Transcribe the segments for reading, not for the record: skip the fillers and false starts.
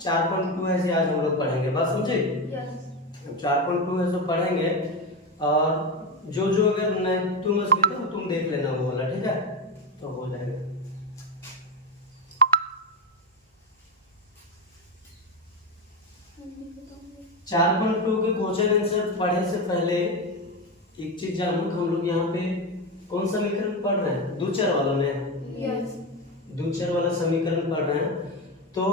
4.2 ऐसे आज हम लोग पढ़ेंगे, बात समझे। 4.2 है तो पढ़ेंगे, और जो जो अगर नहीं तुम तो तुम देख लेना वो वाला, ठीक है, तो हो जाएगा। चार पॉइंट टू के क्वेश्चन आंसर पढ़ने से पहले एक चीज जानू, हम लोग यहाँ पे कौन सा समीकरण पढ़ रहे हैं, दो चर वाला में, दो चर वाला समीकरण पढ़ रहे हैं। तो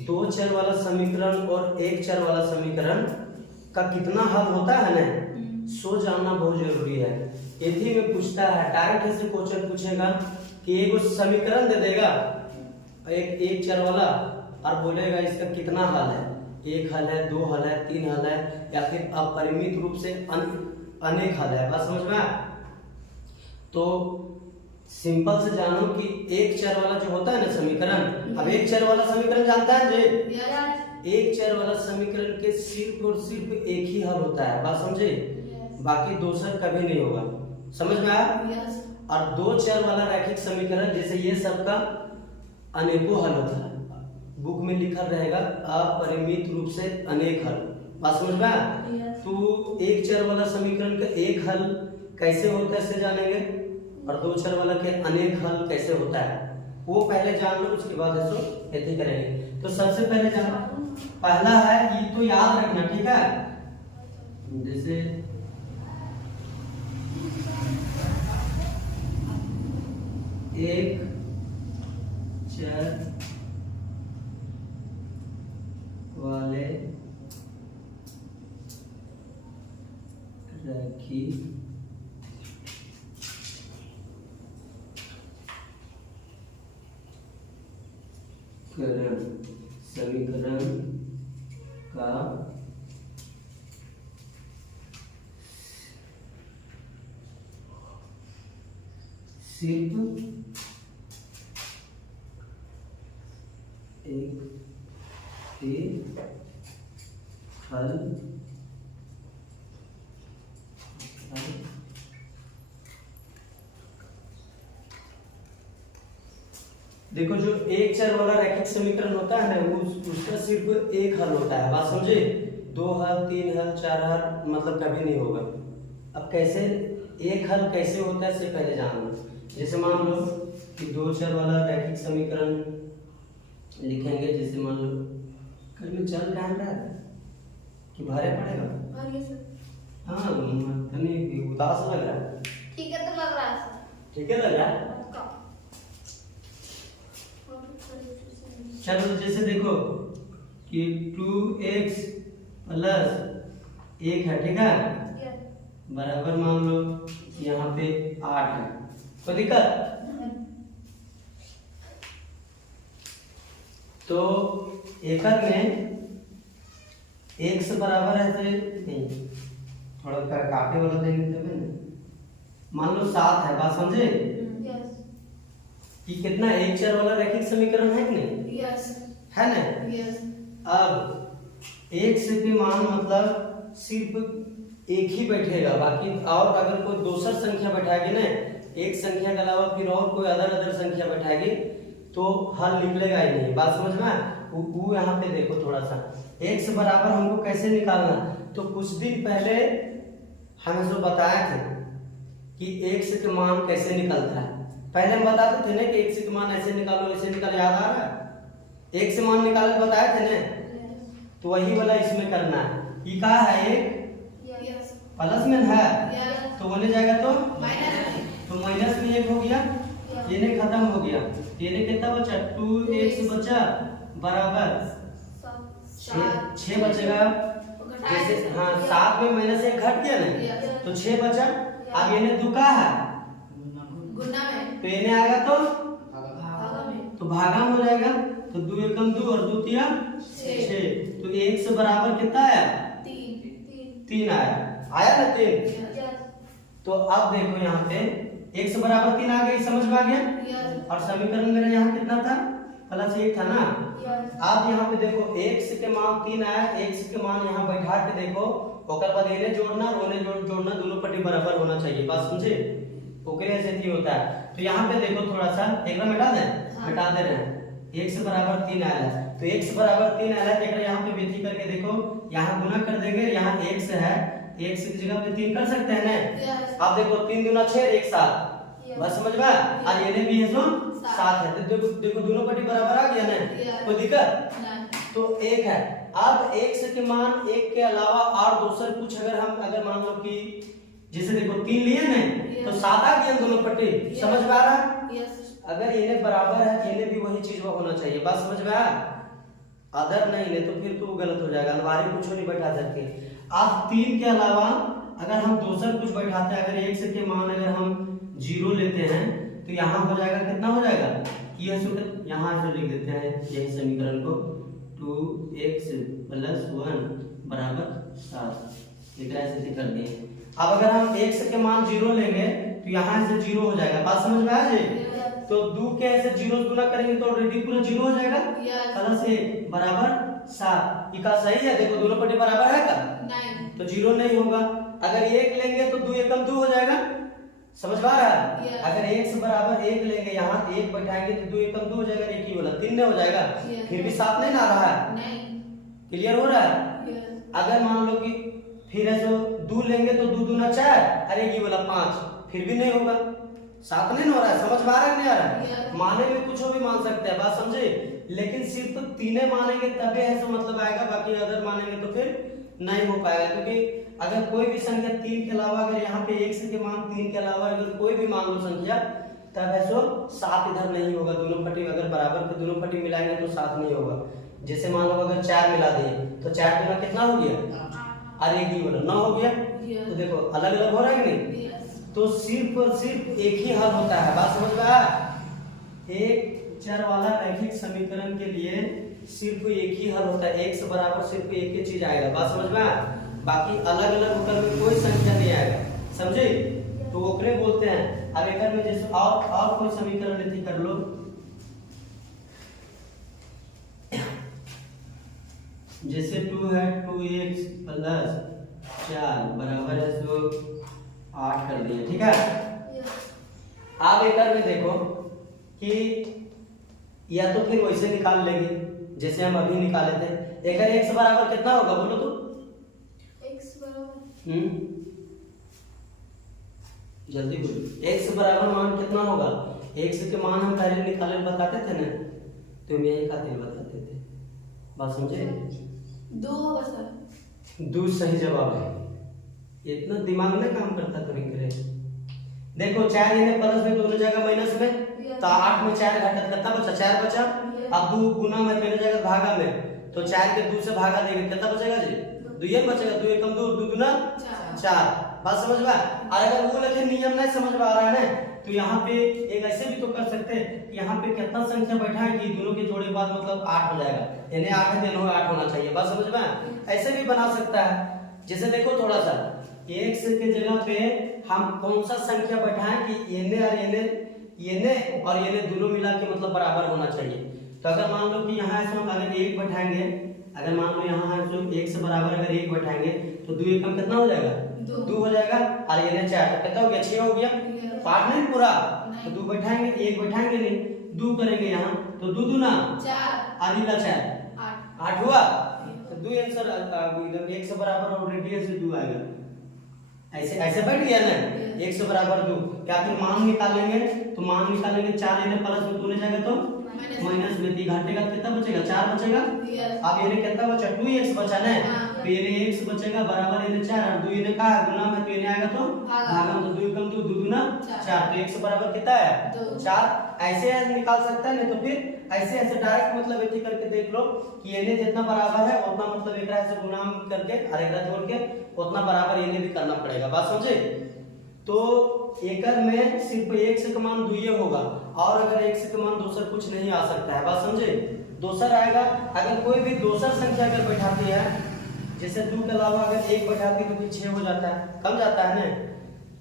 दो चर वाला समीकरण और एक चर वाला समीकरण का कितना हल होता है ना, सो जानना बहुत जरूरी है। एथी में पूछता है डायरेक्ट ऐसे क्वेश्चन पूछेगा कि एक समीकरण दे देगा एक चर वाला और बोलेगा इसका कितना हल है, एक हल है, दो हल है, तीन हल है, या फिर अपरिमित रूप से अनेक हल है, बात समझ में आया। तो सिंपल से जानो कि एक चर वाला जो होता है ना समीकरण, अब एक चर वाला समीकरण जानता है जी, एक चर वाला समीकरण के सिर्फ और सिर्फ एक ही हल होता है, बात समझे, बाकी दूसरा कभी नहीं होगा, समझ में आया। और दो चर वाला रैखिक समीकरण जैसे ये सबका अनेकों हल होता है, बुक में लिखा रहेगा अपरिमित रूप से अनेक हल, बात समझ में आया। तो एक चर वाला समीकरण का एक हल कैसे होता है इसे जानेंगे, और दो चर वाला के अनेक हल कैसे होता है वो पहले जान लो, उसके बाद इसको ऐसे करेंगे। तो सबसे पहले जानो, पहला है ये तो याद रखना, ठीक है, जैसे एक चर वाले रैखिक समीकरण का सिर्फ एक ही हल देखो, जो एक चर वाला रैखिक समीकरण होता है ना, उसका सिर्फ एक हल होता है, बात समझे, दो हल, तीन हल, चार हल मतलब कभी नहीं होगा। अब कैसे एक हल कैसे होता है इससे पहले जान लो। जैसे मान लो कि दो चर वाला रैखिक समीकरण लिखेंगे, जैसे मान लो कल में चल रहा है कि भारे पड़ेगा, हाँ तनी उदास लग रहा है, ठीक है, तो लग रहा है, ठीक है लग रहा है। चलो जैसे देखो कि 2x प्लस 1 है, ठीक है, बराबर मान लो यहाँ पे 8 है, कोई दिक्कत। तो एकक में x बराबर है नहीं, थोड़ा काटे वाला देंगे तब ना, मान लो 7 है, बात समझे कि कितना एक चर वाला रैखिक समीकरण है कि नहीं, है ना। अब x के मान मतलब सिर्फ एक ही बैठेगा, बाकी और अगर कोई दूसर संख्या बैठाएगी ना, एक संख्या के अलावा फिर और कोई अदर संख्या बैठाएगी तो हल निकलेगा ही नहीं, बात समझ में। वो यहाँ पे देखो थोड़ा सा, x बराबर हमको कैसे निकालना, तो कुछ दिन पहले हमें जो बताया थे कि x के मान कैसे निकलता है, पहले हम बताते थे ना कि x के मान ऐसे निकालो ऐसे निकालो, याद आ रहा है, x से मान निकालने बताए थे ना, तो वही वाला इसमें करना है। ये कहा है एक प्लस में है, तो बोले जाएगा तो माइनस में 1 हो गया, ये नहीं खत्म हो गया, ये नहीं कितना बचा, 2x बचा बराबर 6 बचेगा, जैसे हाँ 7 में माइनस 1 घट गया ना, तो 6 बचा। अब ये ने 2 का है तो ये ने आएगा तो भागा में हो जाएगा, तो 2 एकम 2 और 2 तिया 6, तो 1 से बराबर कितना आया, 3 आया ना 3। तो अब देखो यहाँ पे x से बराबर 3 आ गया, समझ में आ गया, और समीकरण मेरा यहाँ कितना था, प्लस 1 था ना। अब यहाँ पे देखो x के मान 3 आया, x के मान यहाँ बैठा के देखो, ओकर बाद इन्हें जोड़ना और उन्हें जोड़ना, दोनों पट्टी बराबर होना चाहिए, बात समझे, ओकरे ऐसे ही होता है। तो यहाँ पे देखो थोड़ा सा एक बार मिटा दे रहे हैं, x बराबर 3 आया है, तो x बराबर 3 आया है। यहाँ पे बेटी करके देखो, यहाँ गुना कर देंगे, यहाँ x है, x की जगह पे 3 कर सकते हैं ना। अब देखो 3 दूना 6, 1 7, बस समझ में। आज ये भी है जो 7 है, तो देखो दोनों पट्टी बराबर आ गया ना, कोई दिक्कत तो 1 है। अब x के मान 1 के अलावा और दूसर कुछ अगर मान लो कि जैसे देखो 3 लिए ना, तो 7 आ गया दोनों पट्टी, समझ में आ रहा है। अगर इन्हें बराबर है, इन्हें भी वही चीज होना चाहिए, बात समझ में आ। अदर नहीं तो फिर तो गलत हो जाएगा, अलमारी कुछ नहीं बैठा सकते। आप 3 के अलावा अगर हम दूसर कुछ बैठाते हैं, अगर x के मान अगर हम 0 लेते हैं तो यहाँ हो जाएगा, कितना हो जाएगा, ये सूत्र यहाँ से लिख देते हैं यही समीकरण को, 2x + 1 बराबर 7, एक ऐसे कर दिए। अब अगर हम x के मान 0 लेंगे तो यहाँ से 0 हो जाएगा, बात समझ में आ जाए। तो 2 के ऐसे 0 गुना करेंगे तो ऑलरेडी पूरा 0 हो जाएगा, प्लस 1 बराबर 7। ये सही है, देखो दोनों पट्टी बराबर है का, तो 0 नहीं होगा। अगर 1 लेंगे तो 2 एकम 2 हो जाएगा, समझ में आ रहा है। अगर x बराबर 1 लेंगे, यहाँ 1 बैठाएंगे तो 2 एकम 2 हो जाएगा, 1 ही बोला 3 नहीं हो जाएगा, फिर भी 7 नहीं आ रहा है, क्लियर हो रहा है। अगर मान लो कि फिर ऐसे 2 लेंगे तो 2 दूना 4, अरे ये बोला 5, फिर भी नहीं होगा, 7 नहीं हो रहा है, समझ में आ रहा है नहीं आ रहा है। माने में कुछ भी मान सकते हैं, बात समझे, लेकिन सिर्फ 3 मानेंगे तभी ऐसा मतलब आएगा, बाकी अदर मानेंगे तो फिर नहीं हो पाएगा। क्योंकि अगर कोई भी संख्या 3 के अलावा, अगर यहाँ पे x के मान 3 के अलावा अगर कोई भी मान लो संख्या, तब ऐसो 7 इधर नहीं होगा। दोनों पट्टी अगर बराबर के दोनों पट्टी मिलाएंगे तो 7 नहीं होगा। जैसे मान लो अगर 4 मिला दिए तो 4 गुना कितना हो गया, और 1 ही बोला 9 हो गया। तो देखो अलग अलग हो रहा है कि नहीं, तो सिर्फ और सिर्फ एक ही हल होता है, बात समझ में आया। एक चर वाला रैखिक समीकरण के लिए सिर्फ एक ही हल होता है, x बराबर सिर्फ एक ही चीज आएगा, बात समझ में आया। बाकी अलग अलग उत्तर में कोई संख्या नहीं आएगा, समझे, तो ओकरे बोलते हैं। अब एक में जैसे और कोई समीकरण लेती कर लो, जैसे 2 है, 2x + 4 बराबर है सो 8 कर दिया, ठीक है। आप एक में देखो कि या तो फिर वैसे निकाल लेंगे जैसे हम अभी निकाले थे। एक x बराबर कितना होगा बोलो तो, x बराबर जल्दी बोलो, x बराबर मान कितना होगा। x के मान हम पहले निकाले बताते थे ना, तो हम यही खातिर बताते थे, बात समझे। 2 होगा सर, 2 सही जवाब है। इतना दिमाग में काम करता तो नहीं करे। देखो 4 इन्हें प्लस में, दोनों जगह माइनस में, तो 8 में 4 घटा कितना बचा, 4 बचा। अब 2 गुना में पहले जगह भागा में, तो 4 के 2 से भागा देंगे कितना बचेगा जी, 2 ही बचेगा, 2 एकम 2, 2 दूना 4, बात समझ में। और अगर वो लगे नियम नहीं समझ में आ रहा है ना, तो यहाँ पे एक ऐसे भी तो कर सकते हैं कि यहाँ पे कितना संख्या बैठा है कि दोनों के जोड़े के बाद मतलब 8 हो जाएगा, यानी 8 दिन हो 8 होना चाहिए, बात समझ में। ऐसे भी बना सकता है। जैसे देखो थोड़ा सा x के जगह पे हम कौन सा संख्या बैठाएं कि ये और ये दोनों मिला के मतलब बराबर होना चाहिए। तो अगर मान लो कि यहाँ ऐसे अगर 1 बैठाएंगे, अगर मान लो यहाँ है तो 1 से बराबर अगर 1 बैठाएंगे तो 2 एकम कितना हो जाएगा, 2 हो जाएगा, और ये 4 कितना हो गया, 6 हो गया, 5 नहीं पूरा, तो 2 बैठाएंगे, 1 बैठाएंगे नहीं, 2 करेंगे यहाँ, तो 2 दूना 4, आधा 4, 8 हुआ, तो 2 आंसर 1 से बराबर ऑलरेडी ऐसे 2 आएगा, ऐसे ऐसे बैठ गया ना, 1 से बराबर 2। क्या फिर मान निकालेंगे, तो मान निकालेंगे 4 इन्हें प्लस में 2 ले जाएगा तो माइनस में, 3 घंटे का कितना बचेगा, 4 बचेगा। अब इन्हें कितना बचा, 2x बचा ना, तो इन्हें x बचेगा बराबर इन्हें 4, और 2 इन्हें का गुना में, तो इन्हें आएगा तो भागा में, तो 2 एकम 2, 2 दूना 4, तो x बराबर कितना है 4। ऐसे निकाल सकता है, नहीं तो फिर ऐसे ऐसे डायरेक्ट मतलब ऐसे करके देख लो कि इन्हें जितना बराबर है उतना मतलब एक से गुना करके और एक जोड़ के उतना बराबर इन्हें भी करना पड़ेगा, बात समझे। तो एकड़ में सिर्फ x का मान 2 होगा, और अगर x का मान दूसरा कुछ नहीं आ सकता है, बात समझे। दूसर आएगा अगर कोई भी दूसर संख्या अगर बैठाती है, जैसे 2 के अलावा अगर 1 बैठाती तो 6 हो जाता है, कम जाता है ना,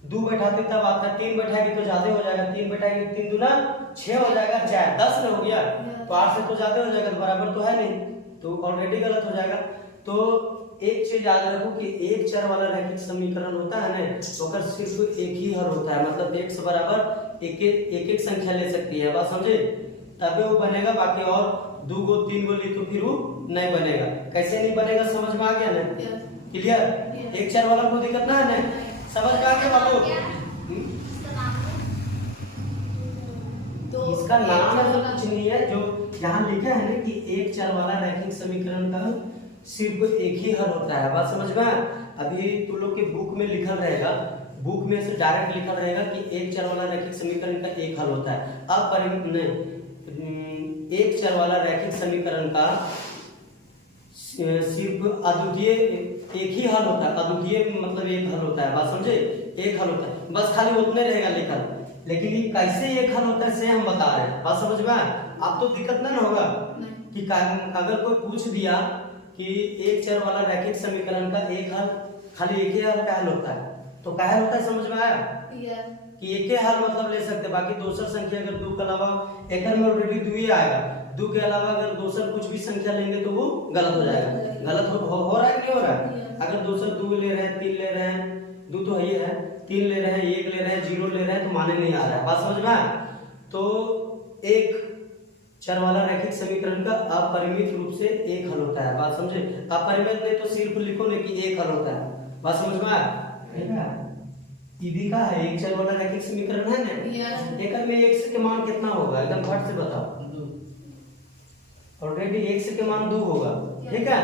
2 बैठाती तब आता है, 3 बैठाएगी तो ज्यादा हो जाएगा, 3 बैठाएगी 3 दूना 6 हो जाएगा, 4 10 हो गया, तो 8 से तो ज्यादा हो जाएगा, बराबर तो है नहीं, तो ऑलरेडी गलत हो जाएगा। तो एक चीज याद रखो कि एक चर वाला रैखिक समीकरण होता है ना, तो अगर सिर्फ एक ही हल होता है, मतलब x बराबर एक एक संख्या ले सकती है, बात समझे, तभी वो बनेगा। बाकी और दो गो तीन गो ली तो फिर वो नहीं बनेगा। कैसे नहीं बनेगा समझ में आ गया ना? क्लियर? एक चार वाला को दिक्कत ना है ना? समझ में आ गया बाबू? इसका नाम ऐसा कुछ नहीं है, जो यहाँ लिखा है ना कि एक चर वाला रैखिक समीकरण का सिर्फ एक ही हल होता है। बात समझ में? अभी तुम लोग के बुक में लिखा रहेगा, बुक में से डायरेक्ट लिखा रहेगा कि एक चर वाला रैखिक समीकरण का एक हल होता है। अब नहीं, एक चर वाला रैखिक समीकरण का सिर्फ अद्वितीय एक ही हल होता है। अद्वितीय मतलब एक हल होता है। बात समझे? एक हल होता है, बस खाली उतने रहेगा लिखा। लेकिन ये कैसे एक हल होता है से हम बता रहे हैं। बात समझ में? आप तो दिक्कत ना होगा कि अगर कोई पूछ दिया कि एक चर वाला रैखिक समीकरण का एक हल, खाली एक ही हल का हल होता है, तो क्या हल होता है समझ में आया? कि एक ही हल मतलब ले सकते, बाकी दूसर संख्या अगर दो के अलावा एक में ऑलरेडी दो ही आएगा, दो के अलावा अगर दूसर कुछ भी संख्या लेंगे तो वो गलत हो जाएगा। गलत हो रहा है कि नहीं हो रहा है? अगर दूसर दो ले रहे हैं, तीन ले रहे हैं, दो तो है, तीन ले रहे हैं, एक ले रहे हैं, जीरो ले रहे हैं, तो माने नहीं आ रहा है। बात समझ में? तो एक चर वाला रैखिक समीकरण का अपरिमित रूप से एक हल होता है। बात समझे? अपरिमित नहीं तो सिर्फ लिखो नहीं कि एक हल होता है। बात समझ में आया? ये भी का है एक चर वाला रैखिक समीकरण है ना? एक में x के मान कितना होगा एकदम फट से बताओ। ऑलरेडी x के मान 2 होगा, ठीक है?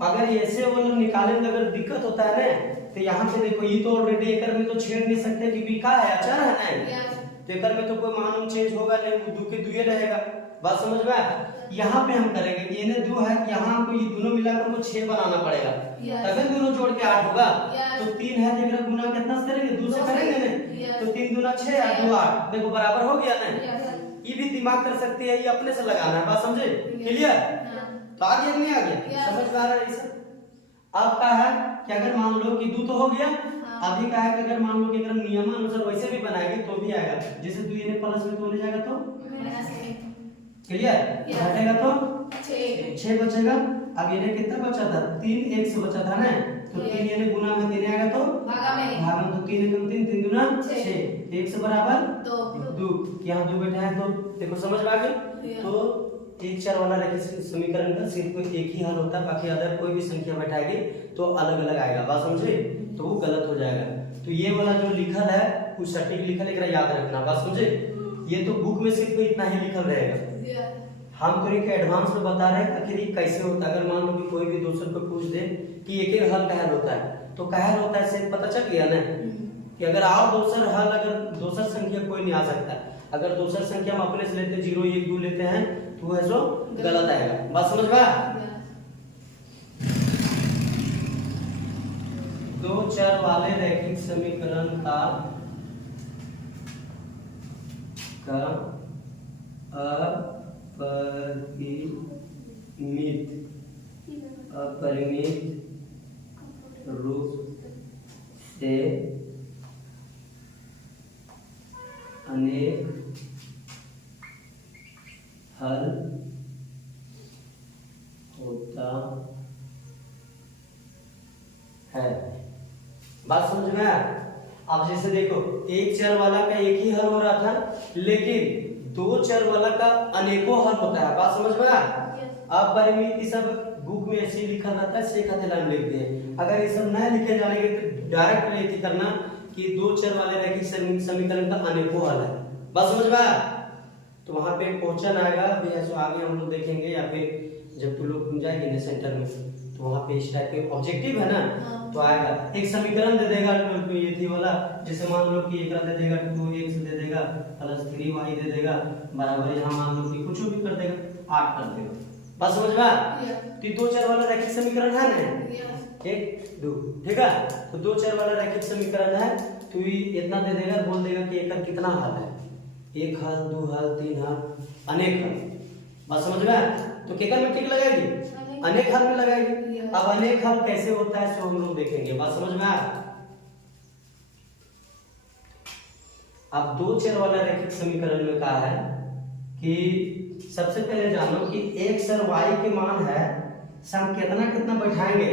अगर ऐसे वाला निकालने में अगर दिक्कत होता है ना, तो यहाँ पे देखो ये तो ऑलरेडी एक में तो छेड़ नहीं सकते क्योंकि का है अचर है ना, तो एक में तो कोई मान चेंज होगा नहीं, वो दो के दुए रहेगा। बात समझ में? यहाँ पे हम करेंगे, ये ने 2 है, यहाँ हमको ये दोनों मिलाकर हमको 6 बनाना पड़ेगा, तभी दोनों जोड़ के 8 होगा। तो 3 है तो एकरा गुना कितना से करेंगे? 2 से करेंगे ना, तो 3 दूना 6 और 2 8, देखो बराबर हो गया ना। ये भी दिमाग कर सकते हैं, ये अपने से लगाना है। बात समझे? क्लियर? तो आ गया नहीं आ गया? समझ में आ रहा है ये सब? अब क्या है कि अगर मान लो कि 2 तो हो गया, अभी क्या है कि अगर मान लो कि अगर नियमानुसार वैसे भी बनाएंगे तो भी आएगा। जैसे 2 ये प्लस में तो ले जाएगा तो क्लियर, घटेगा तो 6 बचेगा। अब ये कितना बचा था? 3 1 से बचा था ना, तो 3 ये गुना में 3 आएगा तो भागा में, तो 3 एकम 3 3 दूना 6, 1 से बराबर 2। यहाँ 2 बैठा है तो देखो समझ में आ गई? तो एक चर वाला रैखिक समीकरण का सिर्फ एक ही हल होता है, बाकी अगर कोई भी संख्या बैठाएगी तो अलग अलग आएगा। बात समझे? तो वो गलत हो जाएगा। तो ये वाला जो लिखल है कुछ सटीक लिखल है, याद रखना। बात समझे? ये तो बुक में सिर्फ इतना ही लिखल रहेगा। हम तो एक एडवांस में बता रहे हैं आखिर कैसे होता है। अगर मान लो कि कोई भी दूसरे को पूछ दे कि एक एक हल क्या होता है, तो क्या होता है से पता चल गया ना कि अगर आओ दूसर हल, अगर दूसर संख्या कोई नहीं आ सकता। अगर दूसर संख्या हम अपने से लेते 0 1 2 लेते हैं तो वो ऐसो गलत आएगा। बात समझ में? दो चर वाले रैखिक समीकरण का अपरिमित रूप से अनेक हल होता है। बात समझ में आया? अब जैसे देखो एक चर वाला का एक ही हल हो रहा था, लेकिन दो चर वाला का अनेकों हल होता है। बात समझ में आया? अपरिमित सब बुक में ऐसे लिखा रहता है, से खाते लाइन लिखते हैं। अगर ये सब नहीं लिखे जाएंगे तो डायरेक्ट ये करना कि दो चर वाले रैखिक समीकरण का अनेकों हल है। बात समझ में आया? तो वहां पे क्वेश्चन आएगा, तो आगे हम लोग देखेंगे, या फिर जब तुम लोग जाएंगे ना सेंटर में तो वहां पे इस टाइप के ऑब्जेक्टिव है ना, तो आएगा एक समीकरण दे देगा ये थी वाला, जैसे मान लो कि एक दे देगा 2x दे देगा प्लस 3y दे देगा बराबर, यहाँ मान लो कि कुछ भी कर देगा 8 कर देगा। बात समझ में आया? तो दो चर वाला रैखिक समीकरण है ना, 1 2, ठीक है? तो दो चर वाला रैखिक समीकरण है, तो ये इतना दे देगा, बोल देगा कि एक कितना हल है, 1 हल 2 हल 3 हल अनेक हल। बात समझ में आया? तो केकर में टिक लगाएगी, अनेक हल में लगाएगी। अब अनेक हल कैसे होता है सो हम लोग देखेंगे। बात समझ में आया? अब दो चर वाला रैखिक समीकरण में कहा है कि सबसे पहले जानो कि x और y के मान है, हम कितना कितना बैठाएंगे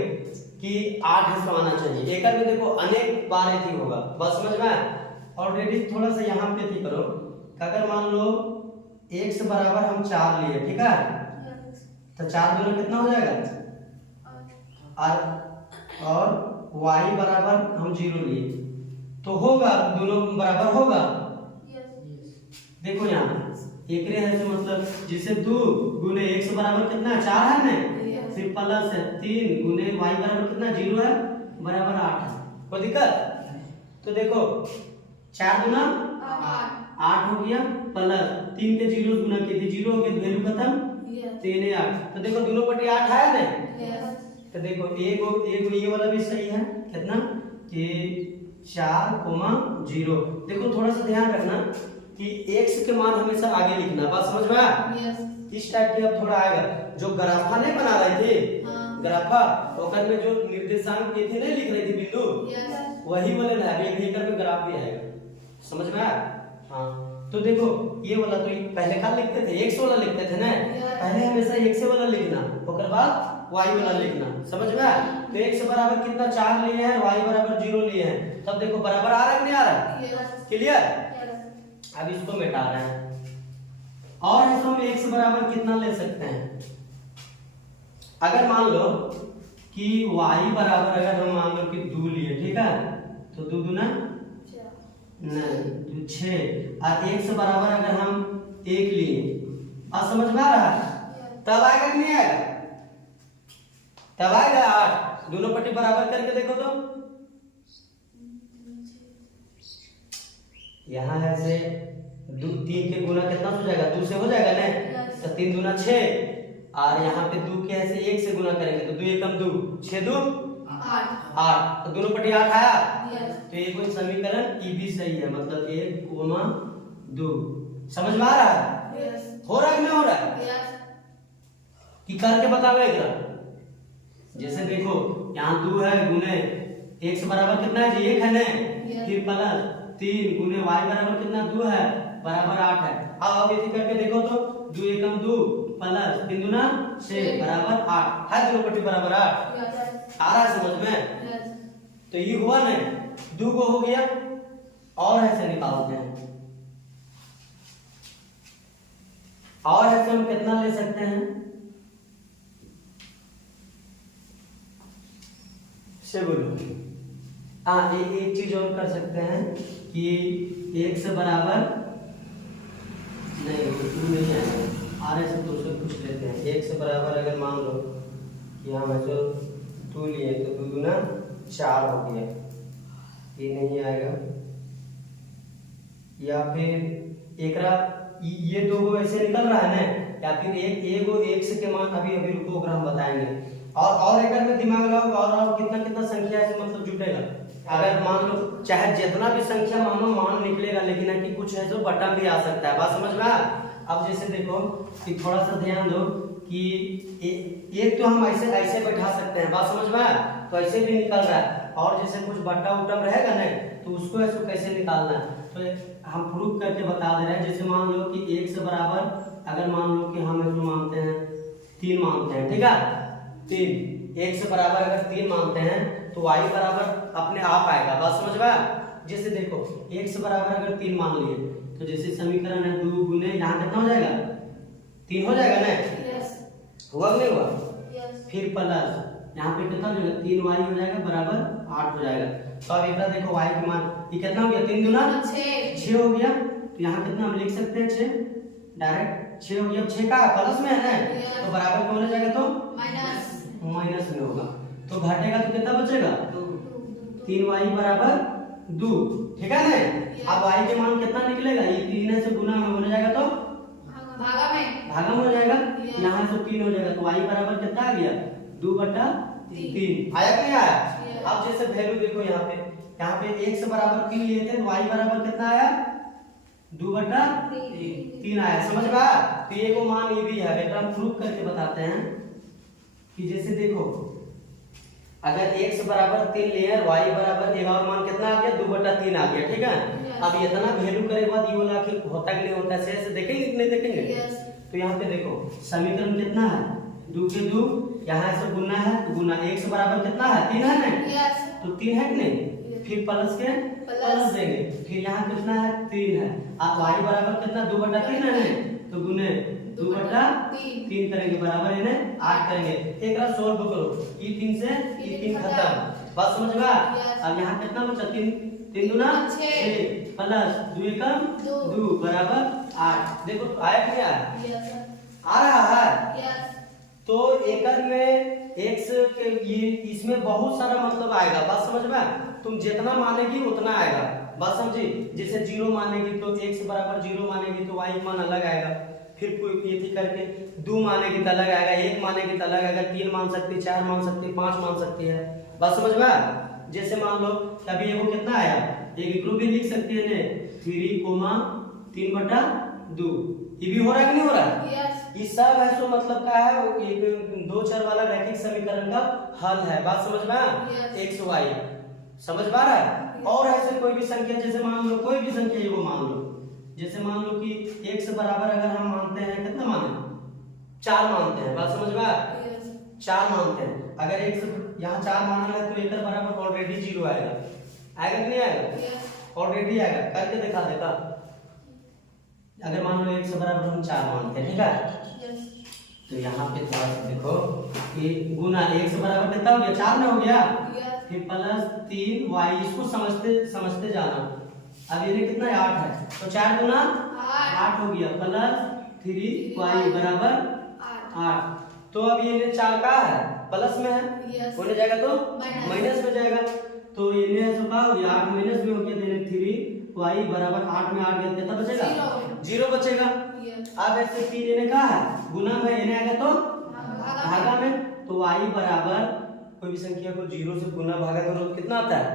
कि 8 इसको आना चाहिए। एक में देखो अनेक बार ऐसी होगा। बस समझ में आया? ऑलरेडी थोड़ा सा यहाँ पे थी करो, अगर मान लो x बराबर हम 4 लिए, ठीक है, तो 4 दूना कितना हो जाएगा, और y बराबर हम 0 लिए तो होगा, दोनों बराबर होगा। देखो यहाँ एक रे है तो मतलब जिसे 2 गुने x बराबर कितना है 4 है ना, फिर प्लस है 3 गुने y बराबर कितना 0 है बराबर 8 है। कोई दिक्कत? तो देखो 4 गुना 8 हो गया, प्लस 3 के 0 गुना किए थे 0 हो गया, वैल्यू खत्म 3 है 8। तो देखो दोनों पट्टी 8 है ना, तो देखो एक ये वाला भी सही है, कितना कि 4,0। देखो थोड़ा सा ध्यान रखना कि x के मान हमेशा आगे लिखना, बात समझ में आया? इस टाइप के अब थोड़ा आएगा, जो ग्राफा नहीं बना रहे थे, ग्राफा ओकर में जो निर्देशांक के थे नहीं लिख रहे थे बिंदु, वही वाले ना एक में ग्राफ भी आएगा, समझ में आया? हाँ तो देखो ये वाला तो पहले का लिखते थे x वाला लिखते थे ना, पहले हमेशा x वाला लिखना ओकर बाद y वाला लिखना, समझ में आया? तो x बराबर कितना 4 लिए हैं, y बराबर 0 लिए हैं, तब देखो बराबर आ रहा है कि नहीं आ रहा है? क्लियर? अब इसको मिटा रहे हैं और ऐसे हम x बराबर कितना ले सकते हैं, अगर मान लो कि y बराबर अगर हम मान लो कि 2 लिए, ठीक है, तो 2 दूना नहीं 6 और x बराबर अगर हम 1 लिए, अब समझ में आ रहा है? तब आएगा कि नहीं आएगा? तब आएगा 8, दोनों पट्टी बराबर करके देखो तो यहाँ है से 2 3 के गुना कितना हो जाएगा 2 से हो जाएगा ना, तो 3 दूना 6 और यहाँ पे 2 के ऐसे 1 से गुना करेंगे तो 2 एकम 2 6 2 8, तो दोनों पट्टी 8 आया। तो ये कोई समीकरण ये भी सही है, मतलब 1,2। समझ में आ रहा है? हो रहा है कि नहीं हो रहा है? कि करके बताओ एक बार। जैसे देखो यहाँ 2 है गुने x बराबर कितना है जी 1 है ना, फिर प्लस 3 गुने y बराबर कितना 2 है बराबर 8 है। अब इसी करके देखो तो 2 एकम 2 प्लस 3 दूना 6 बराबर 8 है, दोनों पट्टी बराबर 8 आ रहा है समझ में? तो ये हुआ ना 2 को हो गया, और ऐसे निकालते हैं, और ऐसे हम कितना ले सकते हैं से बोलो। हाँ एक चीज और कर सकते हैं कि x बराबर नहीं आएगा, आर ऐसे दूसरे कुछ लेते हैं। x बराबर अगर मान लो कि हम ऐसे 2 लिए तो 2 दूना 4 हो गया, ये नहीं आएगा, या फिर एकरा ये 2 को ऐसे निकल रहा है ना, या फिर एक x के मान अभी रुको हम बताएंगे, और एक में दिमाग लगाओ और कितना कितना संख्या से मतलब जुटेगा। अगर मान लो चाहे जितना भी संख्या मानो मान निकलेगा, लेकिन है कि कुछ है जो बटन भी आ सकता है, बात समझ में आ? अब जैसे देखो कि थोड़ा सा ध्यान दो कि एक तो हम ऐसे ऐसे बैठा सकते हैं, बात समझ में आ? तो ऐसे भी निकल रहा है, और जैसे कुछ बट्टा उटम रहेगा ना तो उसको ऐसे कैसे निकालना है तो हम प्रूफ करके बता दे रहे हैं। जैसे मान लो कि x बराबर अगर मान लो कि हम इसको मानते हैं 3 मानते हैं, ठीक है 3, x बराबर अगर 3 मानते हैं तो y बराबर अपने आप आएगा, बात समझ में? जैसे देखो x बराबर अगर 3 मान लिए तो जैसे समीकरण है 2 गुने यहाँ कितना हो जाएगा 3 हो जाएगा ना, हुआ कि नहीं हुआ? फिर प्लस यहाँ पे कितना हो जाएगा 3y हो जाएगा बराबर 8 हो जाएगा। तो अब एक बार देखो y का मान ये कितना हो गया 3 दूना 6 हो गया, तो यहाँ कितना हम लिख सकते हैं 6 डायरेक्ट 6 हो गया, 6 का प्लस में है ना तो बराबर कौन हो जाएगा तो माइनस में होगा, तो घटेगा तो कितना बचेगा 3y बराबर 2, ठीक है ना। अब y के मान कितना निकलेगा, ये 3 से गुना में हो जाएगा तो भागा में हो जाएगा, यहाँ से 3 हो जाएगा, तो y बराबर कितना आ गया 2/3 आया कि नहीं आया? अब जैसे वैल्यू देखो यहाँ पे x बराबर 3 लिए थे तो y बराबर कितना आया 2/3 आया, समझ में आया? तो ये को मान ये भी है, बेटा हम प्रूफ करके बताते हैं कि जैसे देखो अगर x बराबर 3 लिए y बराबर एक और मान कितना आ गया 2/3 आ गया, ठीक है। अब इतना वैल्यू करे बाद ये वाला आखिर होता कि नहीं होता ऐसे देखेंगे कि नहीं देखेंगे? तो यहाँ पे देखो समीकरण कितना है 2 के 2 यहाँ से गुना है तो गुना x बराबर कितना है 3 है ना, तो 3 है कि नहीं, फिर प्लस के प्लस देंगे, फिर यहाँ कितना है 3 है, अब y बराबर कितना 2/3 है ना, तो गुने 2 बटा 3 करेंगे बराबर इन्हें 8 करेंगे। एक बार सोल्व करो, ई 3 से ई 3 खत्म। बात समझ में आ? अब यहाँ कितना बचा? 3 दूना 6 प्लस 2 एकम 2 बराबर 8। देखो तो आया कि नहीं आया? आ रहा है। तो एकड़ में x के ये इसमें बहुत सारा मतलब आएगा। बात समझ में? तुम जितना मानेगी उतना आएगा। बात समझी? जैसे 0 मानेगी तो x बराबर 0 मानेगी तो y मान अलग आएगा। फिर कोई ये थी करके 2 मानेगी तो अलग आएगा, 1 मानेगी तो अलग आएगा, 3 मान सकती, 4 मान सकती, 5 मान सकती है। बात समझ में? जैसे मान लो कि अभी ये वो कितना आया, एक ग्रुप भी लिख सकती है ने 3 बटा 2। ये भी हो रहा है कि नहीं हो रहा है? ये सब है सो मतलब क्या है, एक 2 चर वाला रैखिक समीकरण का हल है। बात समझ में? x y समझ पा रहा है? और ऐसे कोई भी संख्या, जैसे मान लो कोई भी संख्या ये वो मान लो, जैसे मान लो कि x बराबर अगर हम मानते हैं कितना माने 4 मानते हैं। बात समझ में? 4 मानते हैं। अगर x यहाँ 4 माना है तो एकड़ बराबर ऑलरेडी 0 आएगा। आएगा कि नहीं आएगा? ऑलरेडी आएगा। करके दिखा देगा। अगर मान लो x बराबर हम 4 मानते हैं, ठीक है? तो यहाँ पे थोड़ा सा देखो कि गुना x बराबर कितना हो गया? 4 में हो गया। फिर प्लस 3y, इसको समझते समझते जाना। अब ये कितना है? 8 है। तो 4 गुना 8 हो गया प्लस 3y बराबर 8। तो अब ये 4 का है प्लस में है, होने जाएगा तो माइनस में जाएगा। तो ये ने का हो गया 8 माइनस में हो गया, देने 3y बराबर 8 में 8 गया कितना बचेगा? 0 बचेगा। अब ऐसे 3 इन्हें का है गुना में, इन्हें आएगा तो भागा में। तो y बराबर कोई भी संख्या को 0 से गुना भागा करो तो कितना आता है?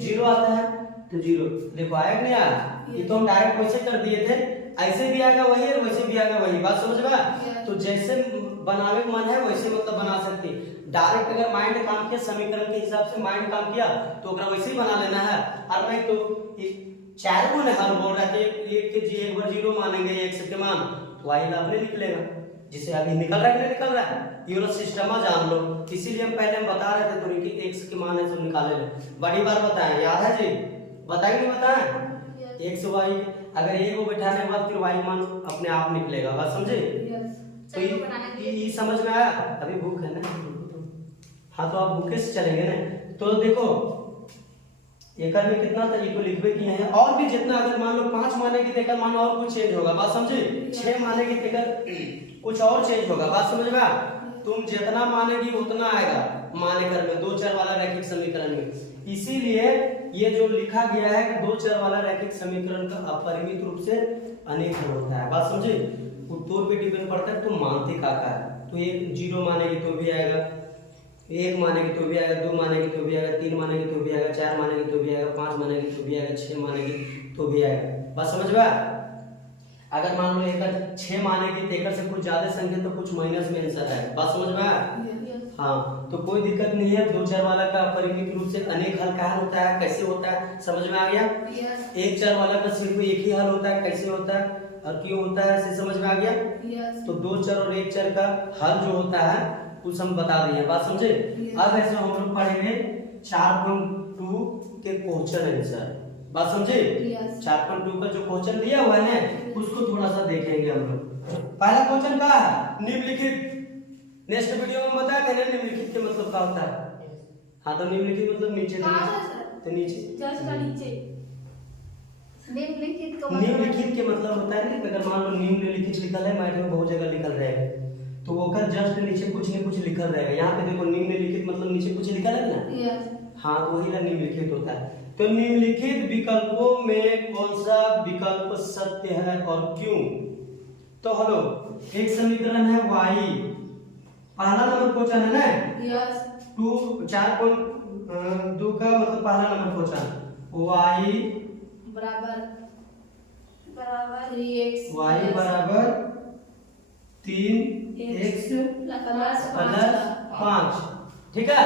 0 आता है। तो 0 देखो आया कि नहीं आया? ये तो हम डायरेक्ट वैसे कर दिए थे, ऐसे भी आएगा वही और वैसे भी आएगा वही। बात समझ में? तो जैसे बनावे का मन है वैसे मतलब बना सकते। डायरेक्ट अगर माइंड काम किया, समीकरण के हिसाब से माइंड काम किया तो ओकरा वैसे ही बना लेना है। और नहीं तो 4 गुना हर बोल रहा है एक बार 0 मानेंगे x के मान तो y का अपने निकलेगा। जिसे अभी निकल रहा है कि नहीं निकल रहा है, ये वाला सिस्टम जान लो। इसीलिए हम पहले हम बता रहे थे तो कि x के मान है सब निकाले ले। बड़ी बार बताएं, याद है जी? बताएं नहीं बताएं? x y अगर एक को बैठाने के बाद फिर y मान अपने आप निकलेगा। बात समझे? तो ये समझ में आया? अभी भूख है ना? हाँ तो आप भूखे से चलेंगे ना। तो देखो एकड़ में कितना था ये तो लिखवे किए हैं। और भी जितना अगर मान लो 5 मानेगी तो एकड़ मान और कुछ चेंज होगा। बात समझे? 6 मानेगी तो एकड़ कुछ और चेंज होगा। बात समझ में? तुम जितना मानेगी उतना आएगा माने कर में 2 चर वाला रैखिक समीकरण में। इसीलिए ये जो लिखा गया है कि 2 चर वाला रैखिक समीकरण का अपरिमित रूप से अनेक हल होता है। बात समझे? उत्तर पे डिपेंड पड़ता है तुम मानते का है। तो एक 0 मानेगी तो भी आएगा, 1 मानेगी तो भी आएगा, 2 मानेगी तो भी आएगा, 3 मानेगी तो भी आएगा, 4 मानेगी तो भी आएगा, 5 मानेगी तो भी आएगा, 6 मानेगी तो भी आएगा। बात समझ में? अगर मान लो एकड़ 6 मानेगी तो एकड़ से कुछ ज्यादा संख्या तो कुछ माइनस में आंसर है। बात समझ में? हाँ तो कोई दिक्कत नहीं है। 2 चर वाला का परिमित रूप से अनेक हल क्या होता है, कैसे होता है, समझ में आ गया? एक चर वाला का सिर्फ एक ही हल होता है, कैसे होता है और क्यों होता है, ऐसे समझ में आ गया? तो 2 चर और 1 चर का हल जो होता है कुछ हम बता रहे हैं। बात समझे? अब ऐसे हम लोग पढ़ेंगे 4.2 के क्वेश्चन आंसर। बात समझे? 4.2 का जो क्वेश्चन दिया हुआ है ना उसको थोड़ा सा देखेंगे हम लोग। पहला क्वेश्चन क्या है? निम्नलिखित। नेक्स्ट वीडियो में बताया था ना निम्नलिखित के मतलब क्या होता है। हाँ तो निम्नलिखित मतलब नीचे तो नीचे निम्नलिखित के मतलब होता है ना, अगर मान लो निम्नलिखित लिखल है, मैथ में बहुत जगह लिखल रहेगा तो ओकर जस्ट नीचे कुछ न कुछ लिखल रहेगा। यहाँ पे देखो निम्नलिखित मतलब नीचे कुछ लिखा है ना। हाँ तो वही निम्नलिखित होता है। तो निम्नलिखित विकल्पों में कौन सा विकल्प सत्य है और क्यों? तो हेलो एक समीकरण है y, पहला नंबर क्वेश्चन है ना। 4.2 का मतलब पहला नंबर क्वेश्चन y बराबर 3x प्लस 5। ठीक है?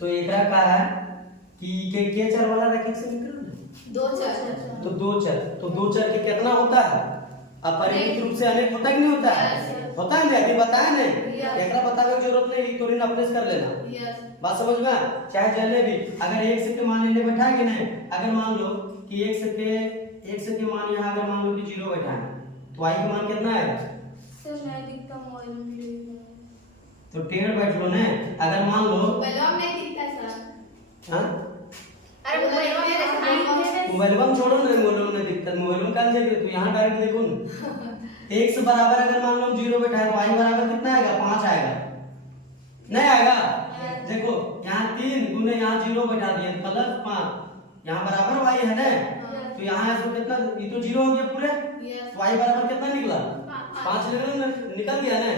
तो एकरा का है कि के चर वाला रैखिक समीकरण 2 चर। तो 2 चर, तो 2 चर के कितना होता है? अपरिमित रूप से अनेक होता है कि नहीं होता है? होता है ना, अभी बताया ना। एकरा बतावे की जरूरत नहीं, इक्तोरिन अपने से कर लेना। बात समझ में? चाहे जले भी अगर x के मान लेने बैठाएंगे ना, अगर मान लो कि x के मान यहाँ अगर मान लो कि 0 बैठाएं तो y का मान कितना आएगा? सर नहीं दिखता मोबाइल में। तो टेढ़ बैठ लो ना। अगर मान लो मोबाइल में नहीं दिखता सर। हाँ अरे मोबाइल में दिखाई मोबाइल में छोड़ो ना, मोबाइल में दिक्कत, मोबाइल में कल देखे तो यहाँ डायरेक्ट देखो ना। एक से बराबर अगर मान लो हम 0 बैठाए तो y बराबर कितना आएगा? 5 आएगा, नहीं आएगा? देखो यहाँ 3 गुने यहाँ 0 बैठा दिए प्लस 5, यहाँ बराबर y है ना, तो यहाँ इसको कितना, ये तो 0 हो गया पूरे, तो y बराबर कितना निकला? 5 निकल गया ना,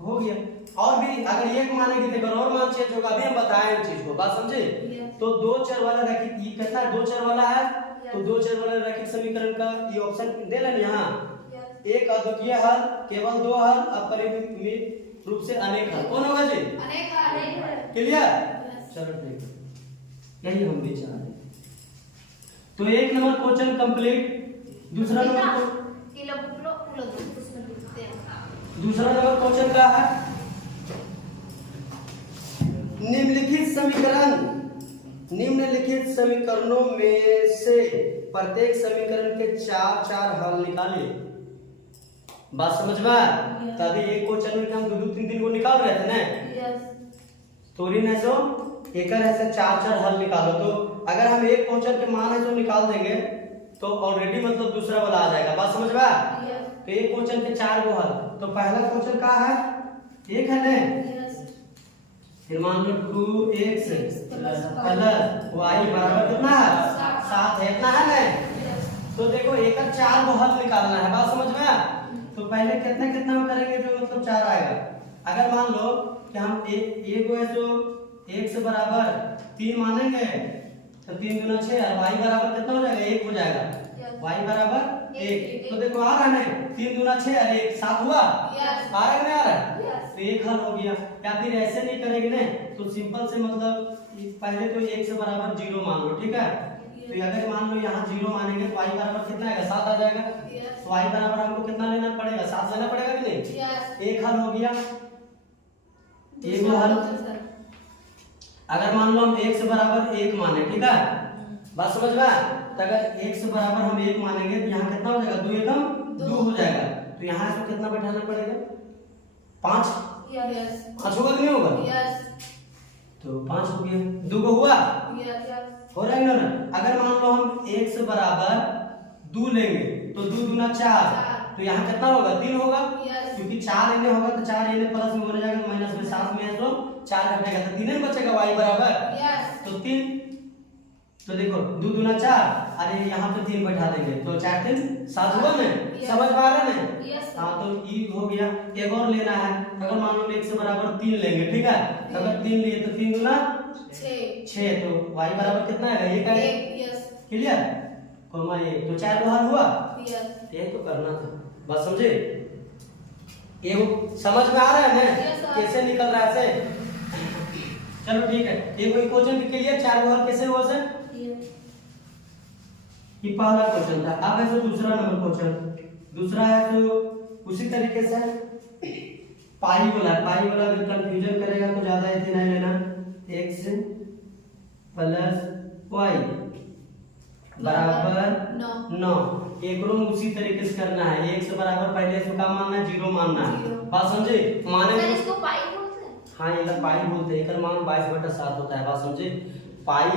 हो गया। और भी अगर एक मानेंगे तो और मान चेंज होगा, अभी हम बताएं उस चीज को, बात समझे? तो दो चर वाला रैखिक, ये कितना दो चर वाला है, तो दो चर वाला रैखिक समीकरण का ये ऑप्शन दे लेना यहाँ, एक अद्वितीय हल, केवल दो हल, अपरिमित रूप से अनेक हल। कौन होगा जी? अनेक। क्लियर? चलो ठीक है, यही हम भी चाह रहे हैं। तो एक नंबर क्वेश्चन कंप्लीट। दूसरा नंबर दूसरा नंबर क्वेश्चन क्या है? निम्नलिखित समीकरणों में से प्रत्येक समीकरण के 4 हल निकालिए। बात समझ में? तभी एक क्वेश्चन में हम 2-3 को निकाल रहे थे ना, स्टोरी ने जो एक ऐसे 4 हल निकालो। तो अगर हम एक क्वेश्चन के मान है जो निकाल देंगे तो ऑलरेडी मतलब दूसरा वाला आ जाएगा। बात समझ में? तो एक क्वेश्चन के 4 हल, तो पहला क्वेश्चन क्या है? एक है ना, फिर मान लो 2x प्लस y बराबर कितना है? 7 है, इतना है ना। तो देखो एक 4 हल निकालना है। बात समझ में? तो पहले कितना कितना में करेंगे जो मतलब 4 आएगा। अगर मान लो कि हम एक को है तो x बराबर 3 मानेंगे तो 3 गुना 6 और y बराबर कितना हो जाएगा? 1 हो जाएगा। y बराबर 1, तो देखो आ रहा है 3 गुना 6 और 1 7 हुआ, आ रहा है नहीं आ रहा है? तो एक हल हो गया। या फिर ऐसे नहीं करेंगे ना तो सिंपल से मतलब पहले तो 1 से बराबर 0 मान लो, ठीक है? तो अगर मान लो यहाँ 0 मानेंगे तो y बराबर कितना आएगा? 7 आ जाएगा। तो y बराबर हमको कितना लेना पड़ेगा? 7 लेना पड़ेगा कि नहीं? एक हल हो गया। एक हल अगर मान लो हम 1 से बराबर 1 माने, ठीक है? बात समझ में? तो अगर 1 से बराबर हम 1 मानेंगे तो यहाँ कितना हो जाएगा? 2 एकम 2 हो जाएगा। तो यहाँ इसको कितना बैठाना पड़ेगा? 5 होगा कि नहीं होगा? तो 5 हो गया। 2 को हुआ, हो रहा है ना? अगर मान लो हम 1 से बराबर 2 लेंगे तो 2 दूना 4, तो यहाँ कितना होगा? 3 होगा, क्योंकि 4 इन्हें होगा तो 4 इन्हें प्लस में हो जाएगा तो माइनस में 7 में है तो 4 घटेगा तो 3 ही बचेगा y बराबर। तो 3, तो देखो 2 दूना 4, अरे यहाँ पे 3 बैठा देंगे तो 4 3 7 हुआ ना? समझ पा रहे हैं? हाँ, तो ये हो गया। एक और लेना है, अगर मान लो 1 से बराबर 3 लेंगे, ठीक है? अगर 3 लिए तो 3 गुना 6, तो y बराबर कितना है? 1 है। क्लियर? कोमा 1, तो 4 हल हुआ। ये तो करना था, बस समझे? ये समझ में आ रहा है ना कैसे निकल रहा है से? चलो ठीक है, ये कोई क्वेश्चन के लिए 4 हल कैसे हुआ सर? ये पहला क्वेश्चन था। अब ऐसे दूसरा नंबर क्वेश्चन, दूसरा है तो उसी तरीके से पाई वाला अगर कंफ्यूजन करेगा तो ज्यादा ऐसे नहीं लेना। x प्लस y बराबर 9, एक रो उसी तरीके से करना है। 1 से बराबर पहले इसको क्या मानना है? 0 मानना है। बात समझे? माने सर इसको पाई बोलते हैं। हाँ, ये पाई बोलते हैं। मान 22/7 होता है। बात समझे? पाई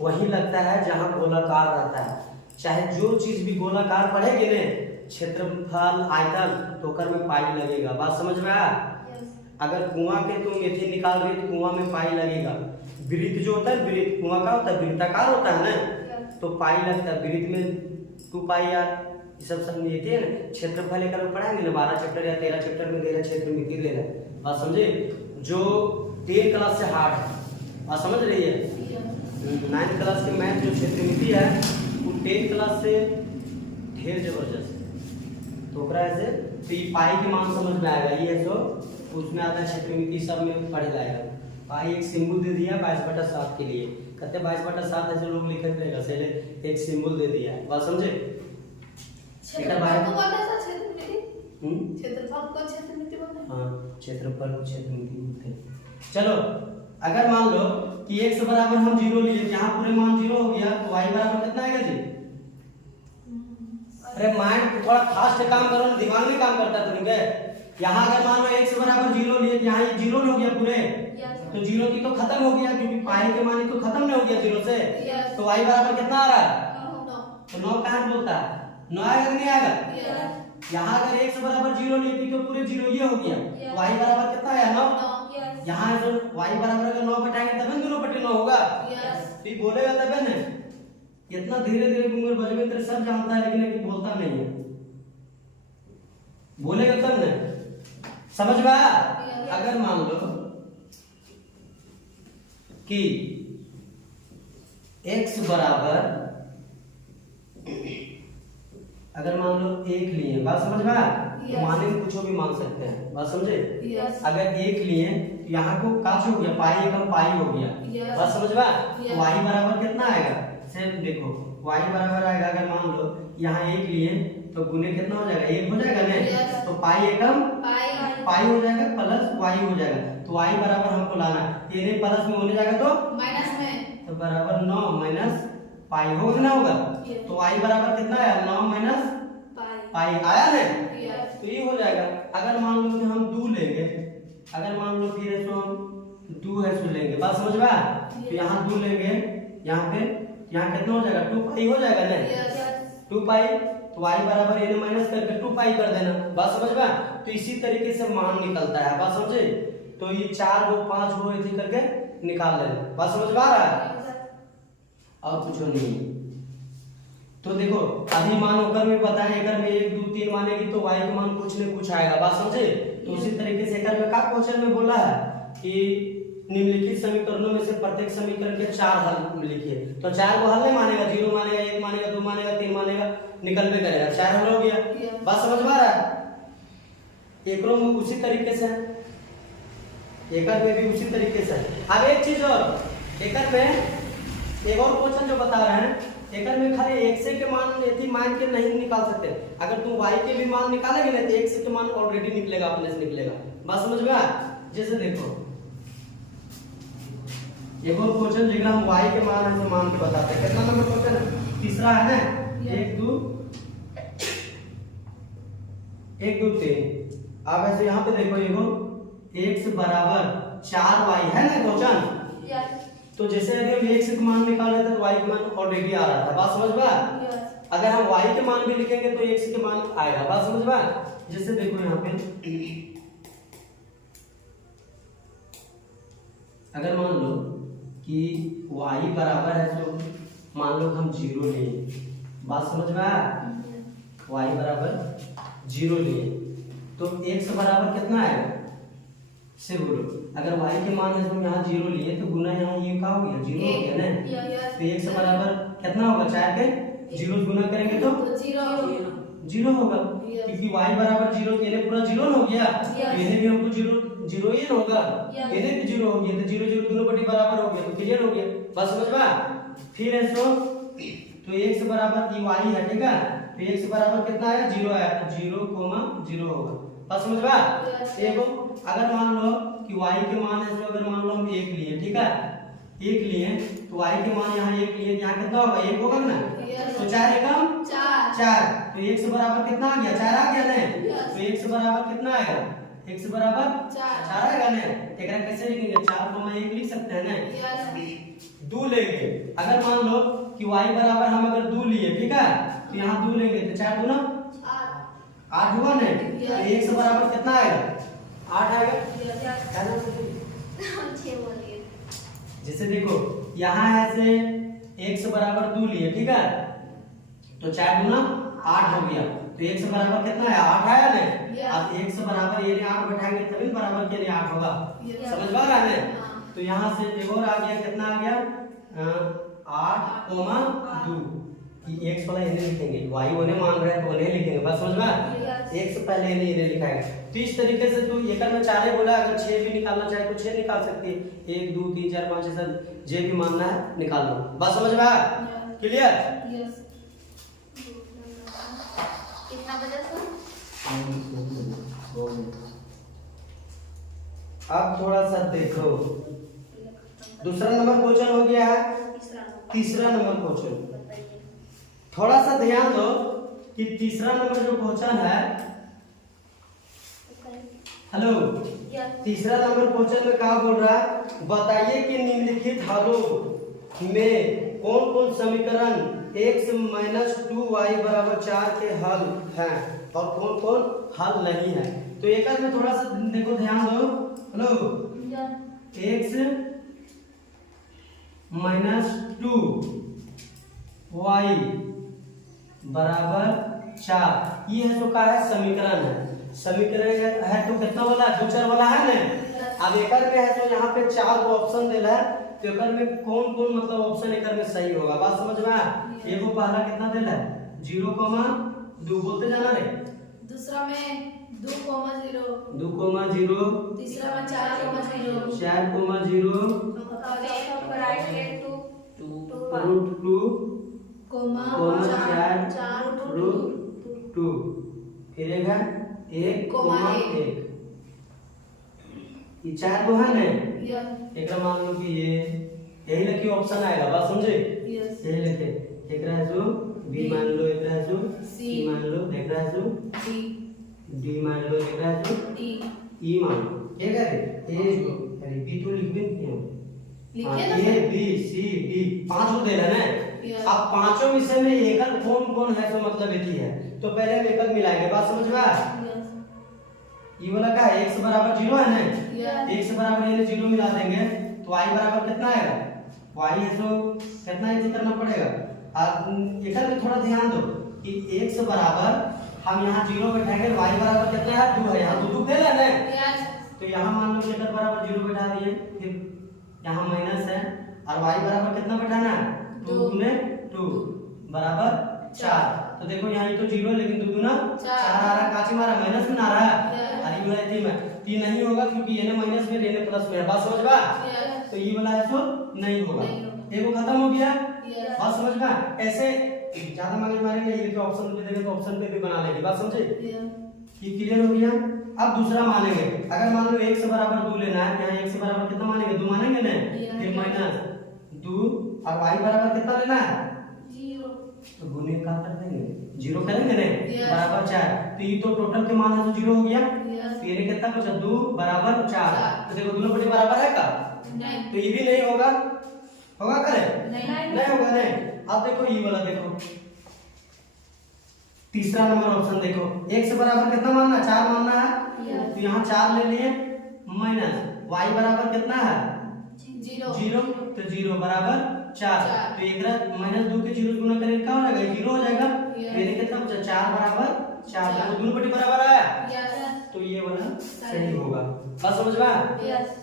वही लगता है जहाँ गोलाकार रहता है। चाहे जो चीज भी गोलाकार पड़ेगी ने, क्षेत्रफल आयतन, तो कर में पाई लगेगा। बात समझ में आया? अगर कुआं के तुम मेथी निकाल रही तो कुआं में पाई लगेगा। वृत्त जो होता है, वृत्त कुआं का होता है, वृत्ताकार होता है ना, तो पाई लगता है। वृत्त में 2 पाई यार ये सब मेथी है ना। क्षेत्रफल लेकर पढ़ाएंगे ना 12 चैप्टर या 13 चैप्टर में दे रहा क्षेत्र मिति ले रहा। बात समझे? जो 10 क्लास से हार्ड है। बात समझ रही है? 9th क्लास के मैथ जो क्षेत्र मिति है वो 10th क्लास से ढेर जबरदस्त। तो ऐसे तो ये पाई के मान समझ में आएगा। ये जो उसमें आता है क्षेत्रमिति सब में पढ़ जाएगा। पाई एक सिंबल दे दिया 22/7 के लिए, कहते 22/7 ऐसे लोग लिखते रहेगा, पहले एक सिंबल दे दिया है। बात समझे? क्षेत्रफल को क्षेत्रमिति बोलते हैं। चलो अगर मान लो कि 1 से बराबर हम 0 लिए, यहाँ पूरे मान 0 हो गया तो y बराबर कितना आएगा जी? अरे माइंड थोड़ा फास्ट काम करो ना, दिमाग में काम करता है तुमके। यहाँ अगर मान लो x बराबर 0 लिए, यहाँ ये 0 हो गया पूरे, तो 0 की तो खत्म हो गया, क्योंकि पाई के मान तो खत्म नहीं हो गया 0 से। तो y बराबर कितना आ रहा है? तो 9 कहाँ बोलता है? 9 आएगा कि नहीं आएगा? यहाँ अगर x बराबर 0 लिए थी तो पूरे 0 ये हो गया, y बराबर कितना आया? 9। यहाँ जो y बराबर अगर 9 बैठाएंगे तब दोनों बटे 9 होगा। तो ये बोलेगा तब है ना। इतना धीरे धीरे घूंगर बजमे तेरे सब जानता है, लेकिन अभी बोलता नहीं है, बोलेगा तब ना, समझ में आया? अगर मान लो कि x बराबर, अगर मान लो 1 लिए, बात समझ में आया? तो माने कुछ भी मान सकते हैं, बात समझे? अगर 1 लिए तो यहाँ को काच हो गया, पाई एकम पाई हो गया, बात समझ में आया? तो y बराबर कितना आएगा? सेम देखो, y बराबर आएगा, अगर मान लो यहाँ 1 लिए तो गुने कितना हो जाएगा? 1 हो जाएगा ना। तो पाई एकम पाई हो जाएगा प्लस y हो जाएगा। तो y बराबर हमको लाना, ये प्लस में होने जाएगा तो माइनस में, तो बराबर 9 माइनस पाई हो ना होगा। तो y बराबर कितना आया? 9 माइनस पाई आया ना। तो ये हो जाएगा। अगर मान लो कि हम 2 लेंगे, अगर मान लो फिर इसको हम 2 है सो लेंगे, बात समझ में आया? तो यहाँ 2 लेंगे, यहाँ पे यहाँ कितना हो जाएगा? 2 पाई हो जाएगा ना। 2 पाई, तो y बराबर इन्हें माइनस करके 2 पाई कर देना, बात समझ में? तो इसी तरीके से मान निकलता है, बात समझे? तो ये 4 को 5 को ऐसे करके निकाल लेना, बात समझ में आ रहा है? और कुछ नहीं। तो देखो अभी मान होकर में बताएं, अगर में 1 2 3 मानेगी तो y का मान कुछ न कुछ आएगा, बात समझे? तो उसी तरीके से अगर में का क्वेश्चन में बोला है कि निम्नलिखित समीकरणों में से प्रत्येक समीकरण के 4 हल लिखिए, तो 4 को हल नहीं मानेगा, 0 मानेगा, 1 मानेगा, 2 मानेगा, 3 मानेगा, निकल में करेगा, 4 हल हो गया, बात समझ में आ रहा है? एकरों में उसी तरीके से, एकर में भी उसी तरीके से। अब एक चीज और, एकर में एक और क्वेश्चन जो बता रहे हैं, एकर में खाली x के मान यदि मान के नहीं निकाल सकते, अगर तुम y के भी मान निकालेंगे ना तो x के मान ऑलरेडी निकलेगा, अपने से निकलेगा, बात समझ में आया? जैसे देखो एक और क्वेश्चन जिसका हम y के मान है तो मान के बताते हैं। कितना नंबर क्वेश्चन है? तीसरा है ना। 1 2 3। अब ऐसे यहाँ पे देखो, देखो x बराबर 4y है ना क्वेश्चन। तो जैसे अभी हम x के मान निकाल रहे थे तो y के मान ऑलरेडी आ रहा था, बात समझ में आया? अगर हम y के मान भी लिखेंगे तो x के मान आएगा, बात समझ में आया? जैसे देखो यहाँ पे अगर मान लो कि y बराबर है तो मान लो हम 0 लिए, बात समझ में आया? y बराबर 0 लिए तो x बराबर कितना आएगा से बोलो। अगर y के मान है तो यहाँ 0 लिए तो गुना यहाँ ये क्या हो गया? 0 हो गया ना। तो x बराबर कितना होगा? 4 के 0 गुना करेंगे तो 0 होगा, क्योंकि y बराबर 0, ये पूरा 0 हो गया, ये भी हमको 0 ही होगा, ये भी 0 हो गया, तो 0 0 दोनों बटी बराबर हो गया, तो क्लियर हो गया, बस समझ में? फिर ऐसो तो x बराबर ये y है, ठीक है? तो x बराबर कितना आया? 0 आया, तो 0 0 होगा, बस समझ में? देखो अगर मान लो कि y के मान है, तो अगर मान लो हम 1 लिए, ठीक है? 1 लिए तो y के मान यहाँ 1 लिए, यहाँ कितना होगा? 1 होगा ना। तो 4 एकम 4, तो x बराबर कितना आ गया? 4 आ गया ना। तो x बराबर कितना आएगा? x बराबर 4 आएगा ना। एकरा कैसे लिखेंगे? 4 को 1 लिख सकते हैं ना। 2 लेंगे, अगर मान लो कि y बराबर हम अगर 2 लिए, ठीक है? तो यहाँ 2 लेंगे तो 4 दूना 8 हुआ ना। तो x बराबर कितना आएगा? 8 आएगा। जैसे देखो यहाँ है से x बराबर 2 लिए, ठीक है? तो 4 दूना 8 हो गया, तो x बराबर कितना है? 8 आया ना। अब x बराबर ये 8 बैठाएंगे तभी बराबर के लिए 8 होगा, समझ में आ रहा है ना? तो यहाँ से एक और आ गया, कितना आ गया? 8 2। x वाला इन्हें लिखेंगे, y उन्हें मान रहे हैं तो उन्हें लिखेंगे, बस समझ में? x से पहले इन्हें लिखाएगा। तो इस तरीके से तो एक में 4 बोला, अगर 6 भी निकालना चाहे तो 6 निकाल सकती है। 1 2 3 4 5 6 जे भी मानना है निकाल लो, बस समझ में आया? क्लियर? कितना बजा सर? अब थोड़ा सा देखो, दूसरा नंबर क्वेश्चन हो गया है, तीसरा नंबर क्वेश्चन। थोड़ा सा ध्यान दो, कि तीसरा नंबर जो क्वेश्चन है, हेलो, तीसरा नंबर क्वेश्चन में क्या बोल रहा है, बताइए कि निम्नलिखित हलों में कौन कौन समीकरण x माइनस 2y बराबर 4 के हल हैं और कौन कौन हल नहीं है। तो एक में थोड़ा सा देखो, ध्यान दो। हेलो, x माइनस 2y बराबर 4, ये है तो क्या है, समीकरण है। समीकरण है तो कितना वाला, दो चर वाला है ना। अब एक में है तो यहाँ पे 4 ऑप्शन दिला है, तो एक में कौन कौन मतलब ऑप्शन एक में सही होगा, बात समझ में आया। ये वो पहला कितना दिला है, 0,2 बोलते जाना रे। दूसरा में 2,0, 2,0, तीसरा में 4,0, 4,0, √2, कोमा 4√2, फिर एक है 1,1। ये 4 को है ना, एक मान लो कि ये यही लिखिए ऑप्शन आएगा, बात समझे। यही लिखे, एक रहा जो बी मान लो, एक रहा जो सी मान लो, एक रहा जो डी मान लो, एक रहा जो ई मान लो। ठीक है, अरे बी तो लिख भी नहीं है, ए बी सी डी 5 दे रहा है। अब पांचों विषय में एकल कौन कौन है तो मतलब एक ही है, तो पहले हम एकल मिलाएंगे, बात समझ में आया। ये वाला क्या है, x बराबर 0 है ना, x बराबर ये 0 मिला देंगे तो y बराबर कितना आएगा, y है तो कितना इजी करना पड़ेगा। एकल में थोड़ा ध्यान दो कि x बराबर हम यहाँ 0 बैठाएंगे, y बराबर कितना है, 2 है, यहाँ 2 दे रहा है ना, तो यहाँ मान लो x बराबर 0 बैठा दिए, फिर यहाँ माइनस है और y बराबर कितना बैठाना है, 2 गुने 2 बराबर 4। तो देखो यहाँ तो 0 लेकिन 2 गुना 4 आ रहा है, काची मारा माइनस में आ रहा है, अरे वाला थी में 3 नहीं होगा क्योंकि ये माइनस में ये प्लस में है, बात समझ में। तो ये वाला है तो नहीं होगा, देखो खत्म हो गया, बात समझ में। ऐसे ज्यादा मगज मारेंगे, ये देखो ऑप्शन पे देंगे तो ऑप्शन पे भी बना लेंगे, बात समझे। ये क्लियर हो गया। अब दूसरा मानेंगे, अगर मान लो x बराबर 2 लेना है, यहाँ x बराबर कितना मानेंगे, 2 मानेंगे ना, फिर माइनस 2 और y बराबर कितना लेना है, 0, तो गुने का कर देंगे, 0 करेंगे ना, बराबर 4। तो ये तो टोटल के मान है तो 0 हो गया, फिर कितना बचा, 2 बराबर 4। तो देखो दोनों बड़े बराबर है का, तो ये भी नहीं होगा, होगा करे नहीं होगा नहीं। अब देखो ये वाला देखो, तीसरा नंबर ऑप्शन देखो, x बराबर कितना मानना, 4 मानना है, तो यहाँ 4 ले लिए, माइनस y बराबर कितना है, 0, तो 0 बराबर 4। तो एक माइनस 2 के 0 गुना करेंगे क्या हो जाएगा, 0 हो जाएगा, फिर कितना बचा, 4 बराबर 4, तो दोनों पट्टी बराबर आया, तो ये वाला सही होगा, बात समझ में।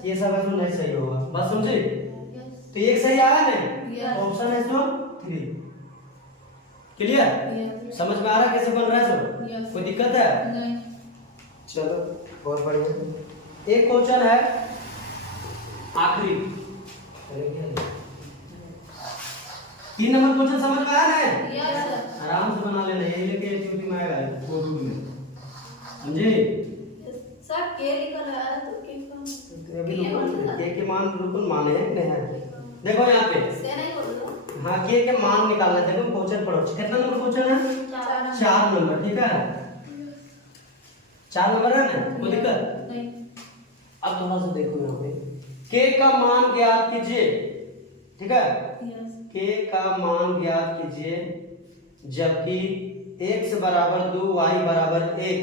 ये सब है तो नहीं सही होगा, बात समझे। तो एक सही आया ना, ऑप्शन है तो 3। क्लियर, समझ में आ रहा है कैसे बन रहा है सब, कोई दिक्कत है नहीं। चलो बहुत बढ़िया। एक क्वेश्चन है आखिरी, 3 नंबर क्वेश्चन समझ में आया ना, आराम से बना लेना, यही लेके एक्टिविटी में आएगा वो रूल में, समझे। सर के लिखा है तो के मान बिल्कुल माने हैं नहीं है, देखो यहाँ पे से नहीं बोल दो, हाँ के मान निकालना है, देखो क्वेश्चन पढ़ो, कितना नंबर क्वेश्चन है, 4 नंबर, ठीक है 4 नंबर है ना, कोई दिक्कत नहीं। अब थोड़ा सा देखो यहाँ पे, के का मान ज्ञात कीजिए, ठीक है, के का मान ज्ञात कीजिए जबकि x बराबर 2 y बराबर 1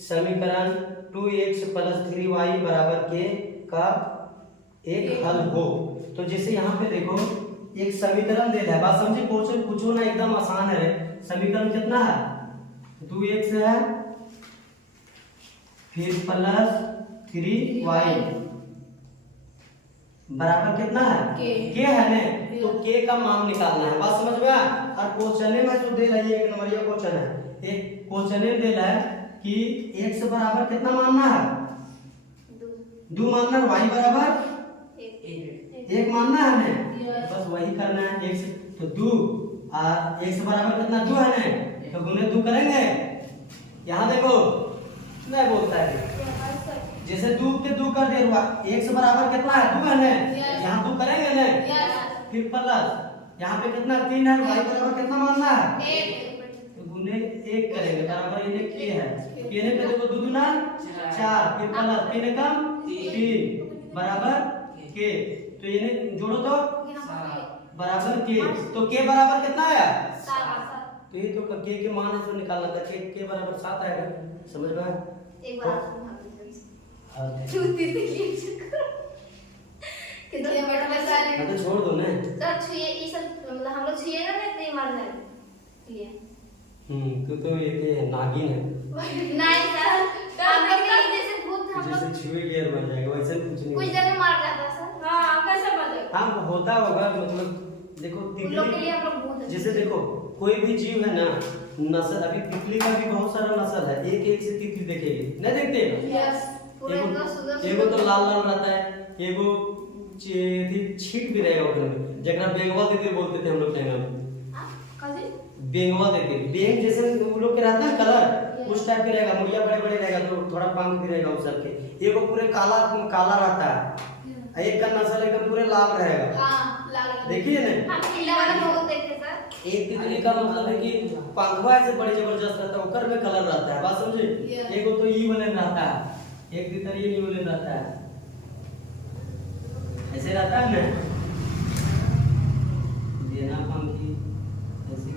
समीकरण 2x + 3y बराबर k का एक हल हो। तो जैसे यहाँ पे देखो एक समीकरण दे है, बात समझे, क्वेश्चन पूछो ना एकदम आसान है। समीकरण कितना है, 2x है फिर प्लस 3y बराबर कितना है, k है ना, तो k का मान निकालना है, बात समझ में। और क्वेश्चन में जो दे रही है, एक नंबर ये क्वेश्चन है, एक क्वेश्चन में दे रहा है कि x बराबर कितना मानना है, 2 मानना है, y बराबर 1 मानना है ना, बस वही करना है। x तो 2 और x बराबर कितना 2 है ना, तो गुने 2 करेंगे। यहाँ देखो नहीं बोलता है, जैसे 2 के 2 कर दे, x बराबर कितना है 2 है ना, यहाँ 2 करेंगे ना, फिर प्लस यहाँ पे कितना 3 है, y बराबर कितना मानना है, तो गुने 1 करेंगे बराबर इन्हें के है। के ने पे देखो 2 दूना 4 फिर प्लस 3 कम 3 बराबर के। तो इन्हें जोड़ो तो बराबर के। तो के बराबर कितना आया? 7। तो ये तो के मान है, इसको निकालना था। के बराबर 7 आएगा। समझ में आया? एक बार हाँ कितने बड़ा मसाले तो छोड़ दो ना। सर छुए ये सब मतलब हम लोग छुएगा ना नहीं मारना है ये तू तो ये नागिन है, नहीं सर हम लोग तो जैसे भूत हम जैसे लोग छुए गियर मर जाएगा वैसे कुछ नहीं कुछ होगा। देर में मार जाता है सर। हाँ कैसे बदल हाँ होता होगा, मतलब देखो उन लोग के लिए तितली, हम लोग भूत हैं। जैसे देखो कोई भी जीव है ना, नस्ल अभी तितली का भी बहुत सारा नस्ल है। एक से तितली देखेगी नहीं देखते? यस पूरे तो सुगर एगो तो लाल लाल रहता है, एगो छीट भी रहेगा ओकरे में, जकरा बेंगवा तितली बोलते थे हम लोग टाइम में। काजी बेंगवा तितली, बेंग जैसे वो लोग के रहता है कलर उस टाइप के रहेगा, मुड़िया बड़े बड़े रहेगा तो थोड़ा पंख भी रहेगा उस सब के। एगो पूरे काला काला रहता है, एक का नस्ल एकदम पूरे लाल रहेगा। हां लाल देखिए ना, हम किला वाला बहुत देखते सर। एक तितली का मतलब है कि पंखवा ऐसे बड़े जबरदस्त रहता है, ओकर में कलर रहता है। बात समझे? Yeah. एगो तो ई वाले रहता है, एक तितली ये वाले रहता है, ऐसे रहता है ना देना पंखी ऐसे।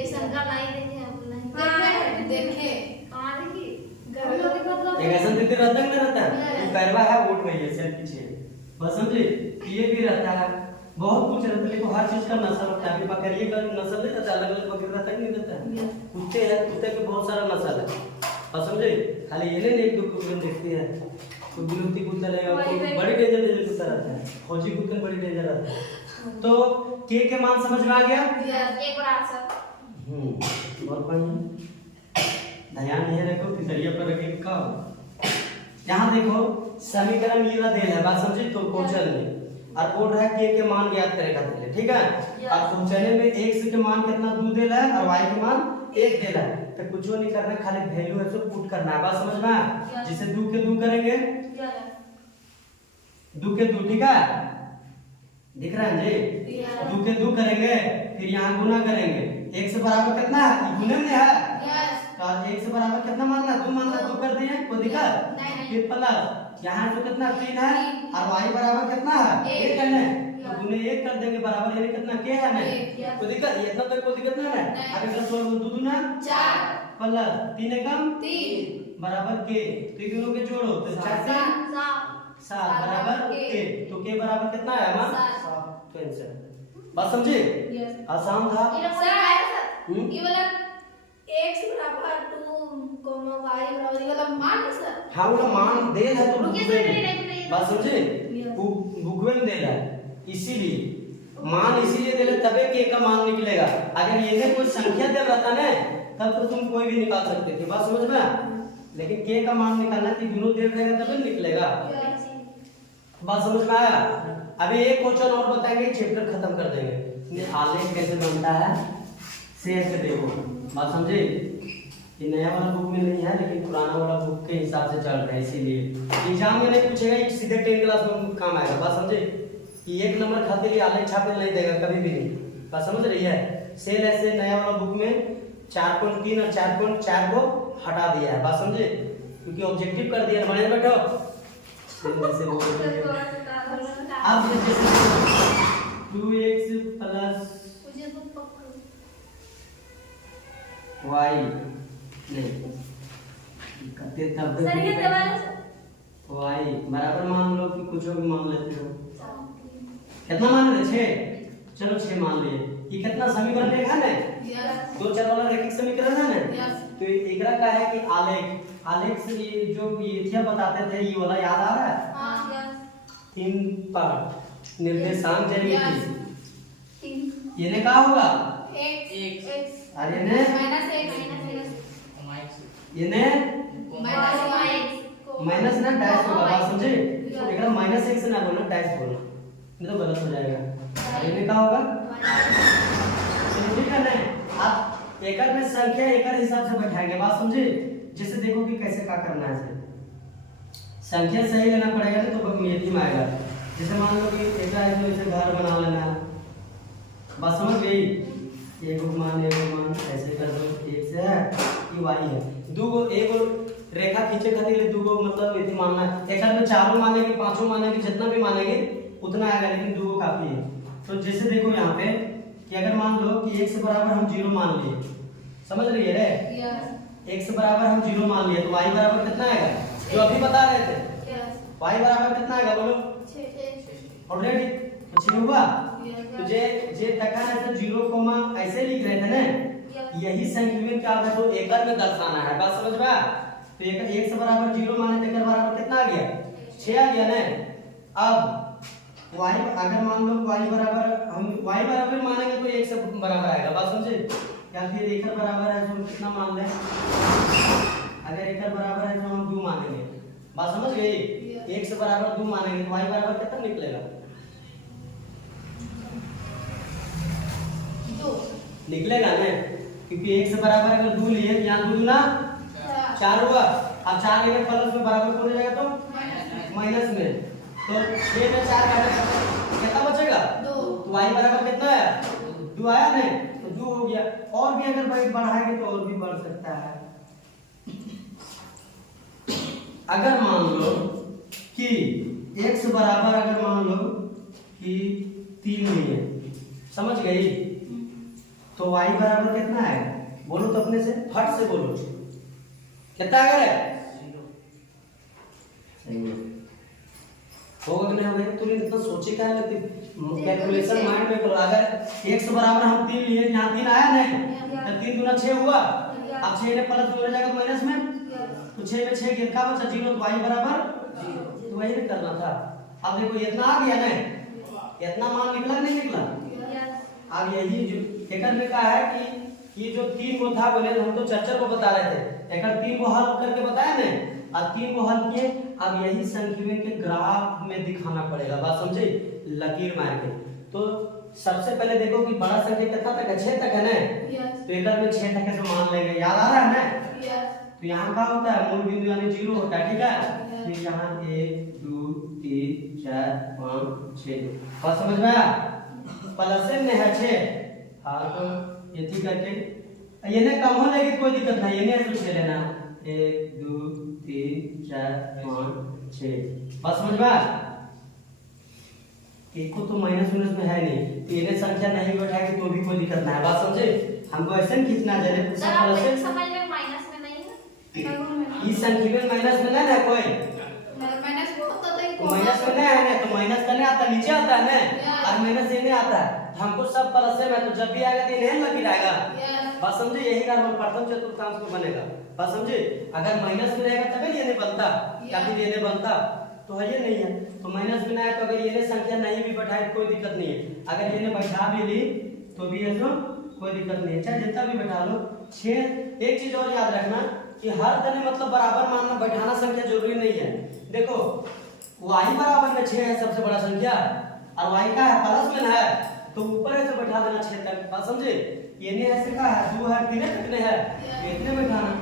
ऐसा का नहीं देखे हम नहीं हां देखे कहां देखी घर में देखो तो एक ऐसा तितली रहता है ना, रहता है वो पैरवा है वोट में है सर पीछे। बस समझे? ये भी रहता है, बहुत कुछ रहता है। देखो हर चीज का नस्ल होता है। अभी बकरिए का नस्ल नहीं रहता, अलग अलग बकरी रहता है नहीं रहता है? कुत्ते हैं, कुत्ते के बहुत सारा नस्ल है। और समझे? खाली ये नहीं एक दो कुत्ते देखती है, तो बिलुती कुत्ता रहेगा, कोई बड़ी डेंजर कुत्ता रहता है, फौजी कुत्ता बड़ी डेंजर रहता है। तो के मान समझ में आ गया? एक बार सर बहुत बढ़िया, ध्यान ये रखो तितलिया पर रखे का। यहाँ देखो समीकरण ये वाला देना है, बात समझे? तो क्वेश्चन में और बोल रहा है के मान ज्ञात करेगा पहले, ठीक है? और क्वेश्चन में x के मान कितना 2 देला है और y के मान 1 देला है, तो कुछ नहीं करना, खाली वैल्यू है सो पुट करना है। बात समझ में आया? जिसे 2 के 2 करेंगे, 2 के 2, ठीक है? दिख रहा है जी? 2 के 2 करेंगे, फिर यहाँ गुना करेंगे। x बराबर कितना है? ये गुने में है। तो x बराबर कितना मानना? 2 मानना, 2 कर दिए, कोई दिक्कत? फिर प्लस यहाँ तो कितना 3 है और y बराबर कितना है? 1 है ना, तो गुने 1 कर देंगे बराबर, ये कितना के है ना, कोई दिक्कत? ये इतना तक कोई दिक्कत ना है। अगर प्लस 2 दूना 4 प्लस 3 कम 3 बराबर के, तो ये दोनों के जोड़ो तो 4 से 7 बराबर के। तो के बराबर कितना है हमारा? 7। तो आंसर बात समझे? आसान था। सर आया सर ये वाला x बराबर 2 y बराबर ये वाला मान है सर। हाँ वो मान दे है तो रुकिए सर, मेरी टाइप नहीं है। बात समझे? बुकवे में दे है, इसीलिए मान इसीलिए दे तबे के का मान निकलेगा। अगर ये कोई संख्या दे रहता ना तब तो तुम कोई भी निकाल सकते थे। बात समझ में? लेकिन के का मान निकालना कि दोनों दे रहेगा तब निकलेगा। बात समझ में आया? अभी एक क्वेश्चन और बताएंगे, चैप्टर खत्म कर देंगे। आलेख कैसे बनता है से ऐसे देखो। बात समझे? ये नया वाला बुक में नहीं है, लेकिन पुराना वाला बुक के हिसाब से चल रहा है, इसीलिए एग्जाम में नहीं पूछेगा, ये सीधे 10 क्लास में काम आएगा। बात समझे? कि 1 नंबर खातिर ये आलेख छापे नहीं देगा कभी भी नहीं। बात समझ रही है? सेल ऐसे नया वाला बुक में 4.3 और 4.4 को हटा दिया है। बात समझे? क्योंकि ऑब्जेक्टिव कर दिया। बढ़िया बैठो। जैसे वो अब जैसे 2x प्लस मुझे तो पकड़ y नहीं करते तब सर ये दबाना सर y बराबर मान लो कि कुछ भी मान लेते हो। कितना मान रहे? 6। चलो 6 मान लिए। ये कितना समीकरण लिखा है ना? 2 चर वाला रैखिक समीकरण है ना? तो एकरा का है कि आलेख से ये जो ये थिया बताते थे, ये वाला याद आ रहा है? हां 3 पार्ट निर्देशांक ज्यामिति। ये ने कहा होगा x अरे ने माइनस ये ने माइनस ना डैश होगा। बात समझे? एकरा माइनस x ना बोलना, डैश बोलना, नहीं तो गलत हो जाएगा। ये ने कहा होगा ठीक है ना? आप एकड़ में संख्या एकड़ हिसाब से बैठाएंगे। बात समझे? जैसे देखो कि कैसे क्या करना है। संख्या सही लेना पड़ेगा ना, तो बगमेटी में आएगा। जैसे मान लो कि एकड़ है तो इसे घर बना लेना। बात समझ गई? एक मान ऐसे कर दो, एक से है ये वाई है, दो गो एक रेखा खींचे खातिर दो गो मतलब इतनी मानना है। एक में चारों मानेंगे, पांचों मानेंगे, जितना भी मानेंगे उतना आएगा, लेकिन दो गो काफी है। तो जैसे देखो यहाँ पे कि अगर मान लो कि x बराबर हम 0 मान लिए, समझ रही है रे? x बराबर हम 0 मान लिए तो y बराबर कितना आएगा, जो अभी बता रहे थे, y बराबर कितना आएगा बोलो? 6 ऑलरेडी तो 6 हुआ। तो जे तक है 0 ऐसे लिख रहे थे ना, यही संख्या क्या है तो एकड़ में दर्शाना है, बात समझ में? तो x बराबर 0 माने तो बराबर कितना आ गया, 6 आ गया ना। अब y अगर मान लो y बराबर हम y बराबर मानेंगे तो 1 से बराबर आएगा, बात समझे? या फिर एकड़ बराबर है तो हम कितना मान लें, अगर एकड़ बराबर है तो हम 2 मानेंगे, बात समझ गई? 1 से बराबर 2 मानेंगे तो y बराबर कितना निकलेगा, 2 निकलेगा ना, क्योंकि 1 से बराबर अगर 2 लिए यहाँ 2 ना 4 हुआ। अब 4 लेंगे प्लस में बराबर कौन हो जाएगा तो माइनस में, तो 6 में 4 घटा कितना बचेगा 2, तो y बराबर कितना आया 2 आया ना, तो 2 हो गया। और भी अगर बढ़ाएंगे तो और भी बढ़ सकता है। अगर मान लो कि x बराबर अगर मान लो कि 3 लिए, समझ गई? तो y बराबर कितना है बोलो तो अपने से फट से बोलो, कितना आ गया? होगा कि नहीं होगा तुम इतना सोचे क्या लगती, कैलकुलेशन माइंड में करो। अगर x बराबर हम 3 लिए, यहाँ 3 आया नहीं तो 3 दूना 6 हुआ। अब 6 ने प्लस में हो जाएगा तो माइनस में, तो 6 में 6 गिनका बचा 0, तो y बराबर 0, तो वही नहीं करना था। अब देखो इतना आ गया ना, इतना मान निकला नहीं निकला? अब यही जो एकड़ में कहा है कि ये जो 3 को था बोले हम तो चर्चा को बता रहे थे, एकड़ 3 को हल करके बताया ना, अब 3 को हल किए। अब यही संख्या के ग्राफ में दिखाना पड़ेगा, बात समझे? लकीर मार के। तो सबसे पहले देखो कि बड़ा संख्या कितना तक है, 6 तक है ना, तो एकड़ में 6 तक ऐसे मान लेंगे, याद आ रहा है ना? तो यहाँ क्या होता है, मूल बिंदु यानी 0 होता है, ठीक है? फिर यहाँ 1 2 3 4 5 6, बात समझ में आया? प्लस में है 6, हाँ तो ये ठीक करके ये ना कम हो लेगी कोई दिक्कत नहीं, ये नहीं कुछ ले लेना, 1 2 3 4 5 6, बस समझ में? एक को तो माइनस में है नहीं, तो ये संख्या नहीं बैठाएगी तो भी कोई दिक्कत नहीं है, बात समझे? हमको ऐसे नहीं खींचना है, सर समझ में माइनस में नहीं है, इस संख्या में माइनस में नहीं है कोई, माइनस को होता है तो माइनस में नहीं है ना, तो माइनस का नहीं आता, नीचे आता है ना, और माइनस ये नहीं आता है। हमको सब प्लस में, तो जब भी आएगा तो नहीं लगी रहेगा, बात समझे? यही कारण प्रथम चतुर्थांश में बनेगा, बात समझे? अगर माइनस में रहेगा तभी ये नहीं बनता, या फिर ये नहीं बनता, तो है ये नहीं है। तो माइनस में आया तो अगर ये संख्या नहीं भी बैठाए कोई दिक्कत नहीं है, अगर ये बैठा भी ली तो भी ऐसा कोई दिक्कत नहीं है, चाहे जितना भी बैठा लो। 6 एक चीज और याद रखना कि हर तने मतलब बराबर मानना, बैठाना संख्या जरूरी नहीं है। देखो y बराबर में 6 है सबसे बड़ा संख्या, और y का है प्लस में है, तो ऊपर ऐसे बैठा देना 6 तक, बात समझे? ये नहीं ऐसे का है 2 है 3 कितने है, इतने बैठाना,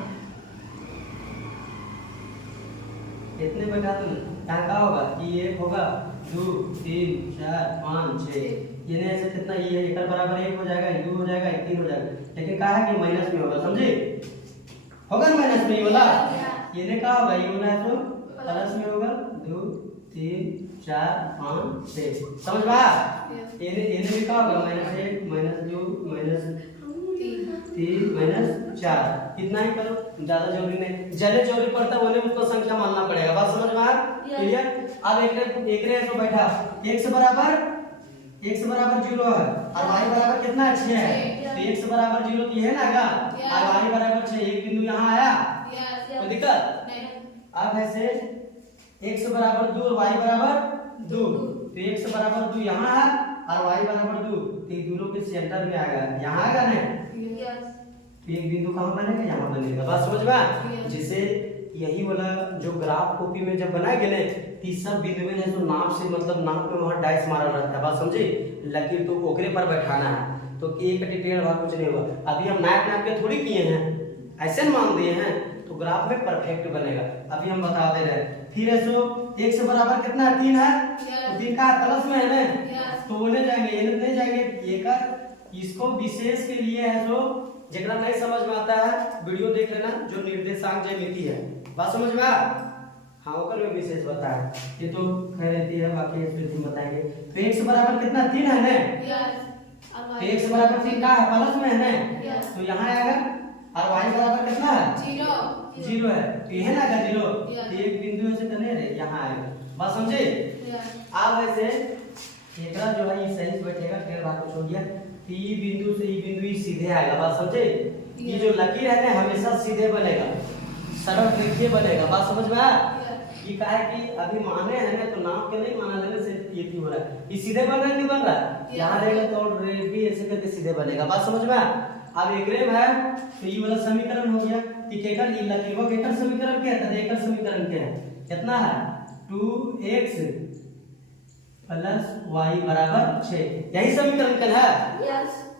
इतने बैठा देना। यहाँ का होगा कि 1 होगा 2 3 4 5 6, ये नहीं ऐसे कितना, ये एकड़ बराबर 1 हो जाएगा, 2 हो जाएगा, 3 हो जाएगा, लेकिन कहा है कि माइनस में होगा, समझे? होगा माइनस में ये वाला, ये नहीं कहा होगा, ये वाला है तो प्लस में होगा 2 3 4 5 6, समझ में आया? ये भी कहा होगा -1 -2 -3 -4, इतना ही करो, ज्यादा जरूरी नहीं, जले जरूरी पड़ता है उन्हें उसको संख्या मानना पड़ेगा, बात समझ में आया? क्लियर? अब एक रे ऐसे बैठा, x बराबर 0 है और y बराबर कितना है 6 है, तो x बराबर 0 तो ये है ना का, और y बराबर 6, एक बिंदु यहाँ आया, कोई दिक्कत? अब ऐसे x बराबर 2 और y बराबर 2, तो x बराबर 2 यहाँ है और y बराबर 2, तो ये दोनों के सेंटर में आएगा, यहाँ आएगा ना, तो एक बिंदु कहाँ बनेगा, यहाँ बनेगा, बात समझ में? जिसे यही वाला जो ग्राफ कॉपी में जब बनाएंगे ना, सब बिंदु में जो नाप से मतलब नाप में वहां डाइस मारा रहता है, बात समझे? लकीर तो ओकरे पर बैठाना है, तो एक टेढ़ भाग कुछ नहीं होगा। अभी हम नाप के थोड़ी किए हैं, ऐसे मान दिए हैं, तो ग्राफ में परफेक्ट बनेगा। अभी हम बता दे रहे हैं। फिर ऐसो 1 से बराबर कितना है 3 है, तो 3 का प्लस में है ना, तो बोले जाएंगे ये नहीं जाएंगे, ये का इसको विशेष के लिए है जो जरा नहीं समझ में आता है वीडियो देख लेना, जो निर्देशांक ज्यामिति है बात समझ में। हाँ ओकर में विशेष बताया, ये तो खैर रहती है, बाकी इसमें बताएंगे। तो x बराबर कितना 3 है ना, तो x बराबर 3 का है प्लस में है ना, तो यहाँ आएगा। और y बराबर कितना है 0 है, तो यह ना आएगा 0, तो एक बिंदु ऐसे करने रे यहाँ आएगा, बात समझे। अब ऐसे एकरा जो है ये सही से बैठेगा, टेढ़ भाग को छोड़ दिया, तो ये बिंदु से ये बिंदु ये सीधे आएगा, बात समझे। ये जो लकीर है ना हमेशा सीधे बनेगा, सरल रेखीय बनेगा, बात समझ में आया। ये कहा है कि अभी माने है ना तो नाम के नहीं माना लेने से ये क्यों हो रहा है, ये सीधे बन रहा है नहीं बन रहा, यहाँ रहेगा तो रे भी ऐसे करके सीधे बनेगा, बात समझ में आया। अब एक रेम है तो ये वाला समीकरण हो गया कि केकर ये लकीरों केकर समीकरण क्या है, एकर समीकरण क्या है, कितना है 2x प्लस y बराबर 6, यही समीकरण कल है।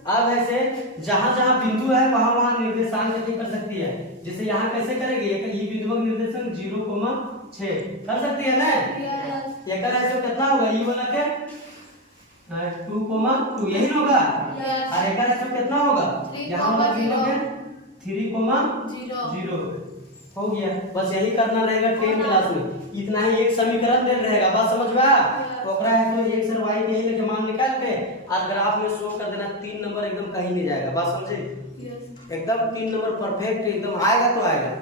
अब ऐसे जहां जहां बिंदु है वहां वहां निर्देशांक कैसे कर सकती है, जैसे यहाँ कैसे करेंगे, ये बिंदु का निर्देशांक 0,6 कर सकती है ना। एकर ऐसे कितना होगा, ये वाला के 2,2 यही ना होगा, और एकर ऐसे कितना होगा, यहाँ वाला बिंदु के 3,0 हो गया। बस यही करना रहेगा 10 क्लास में, इतना ही एक समीकरण दे रहेगा, बात समझ में आया। तो ओकरा है तो x और y यही लेके मान निकाल के और ग्राफ में शो कर देना, 3 नंबर एकदम कहीं नहीं जाएगा, बात समझे। एकदम 3 नंबर परफेक्ट एकदम आएगा तो आएगा।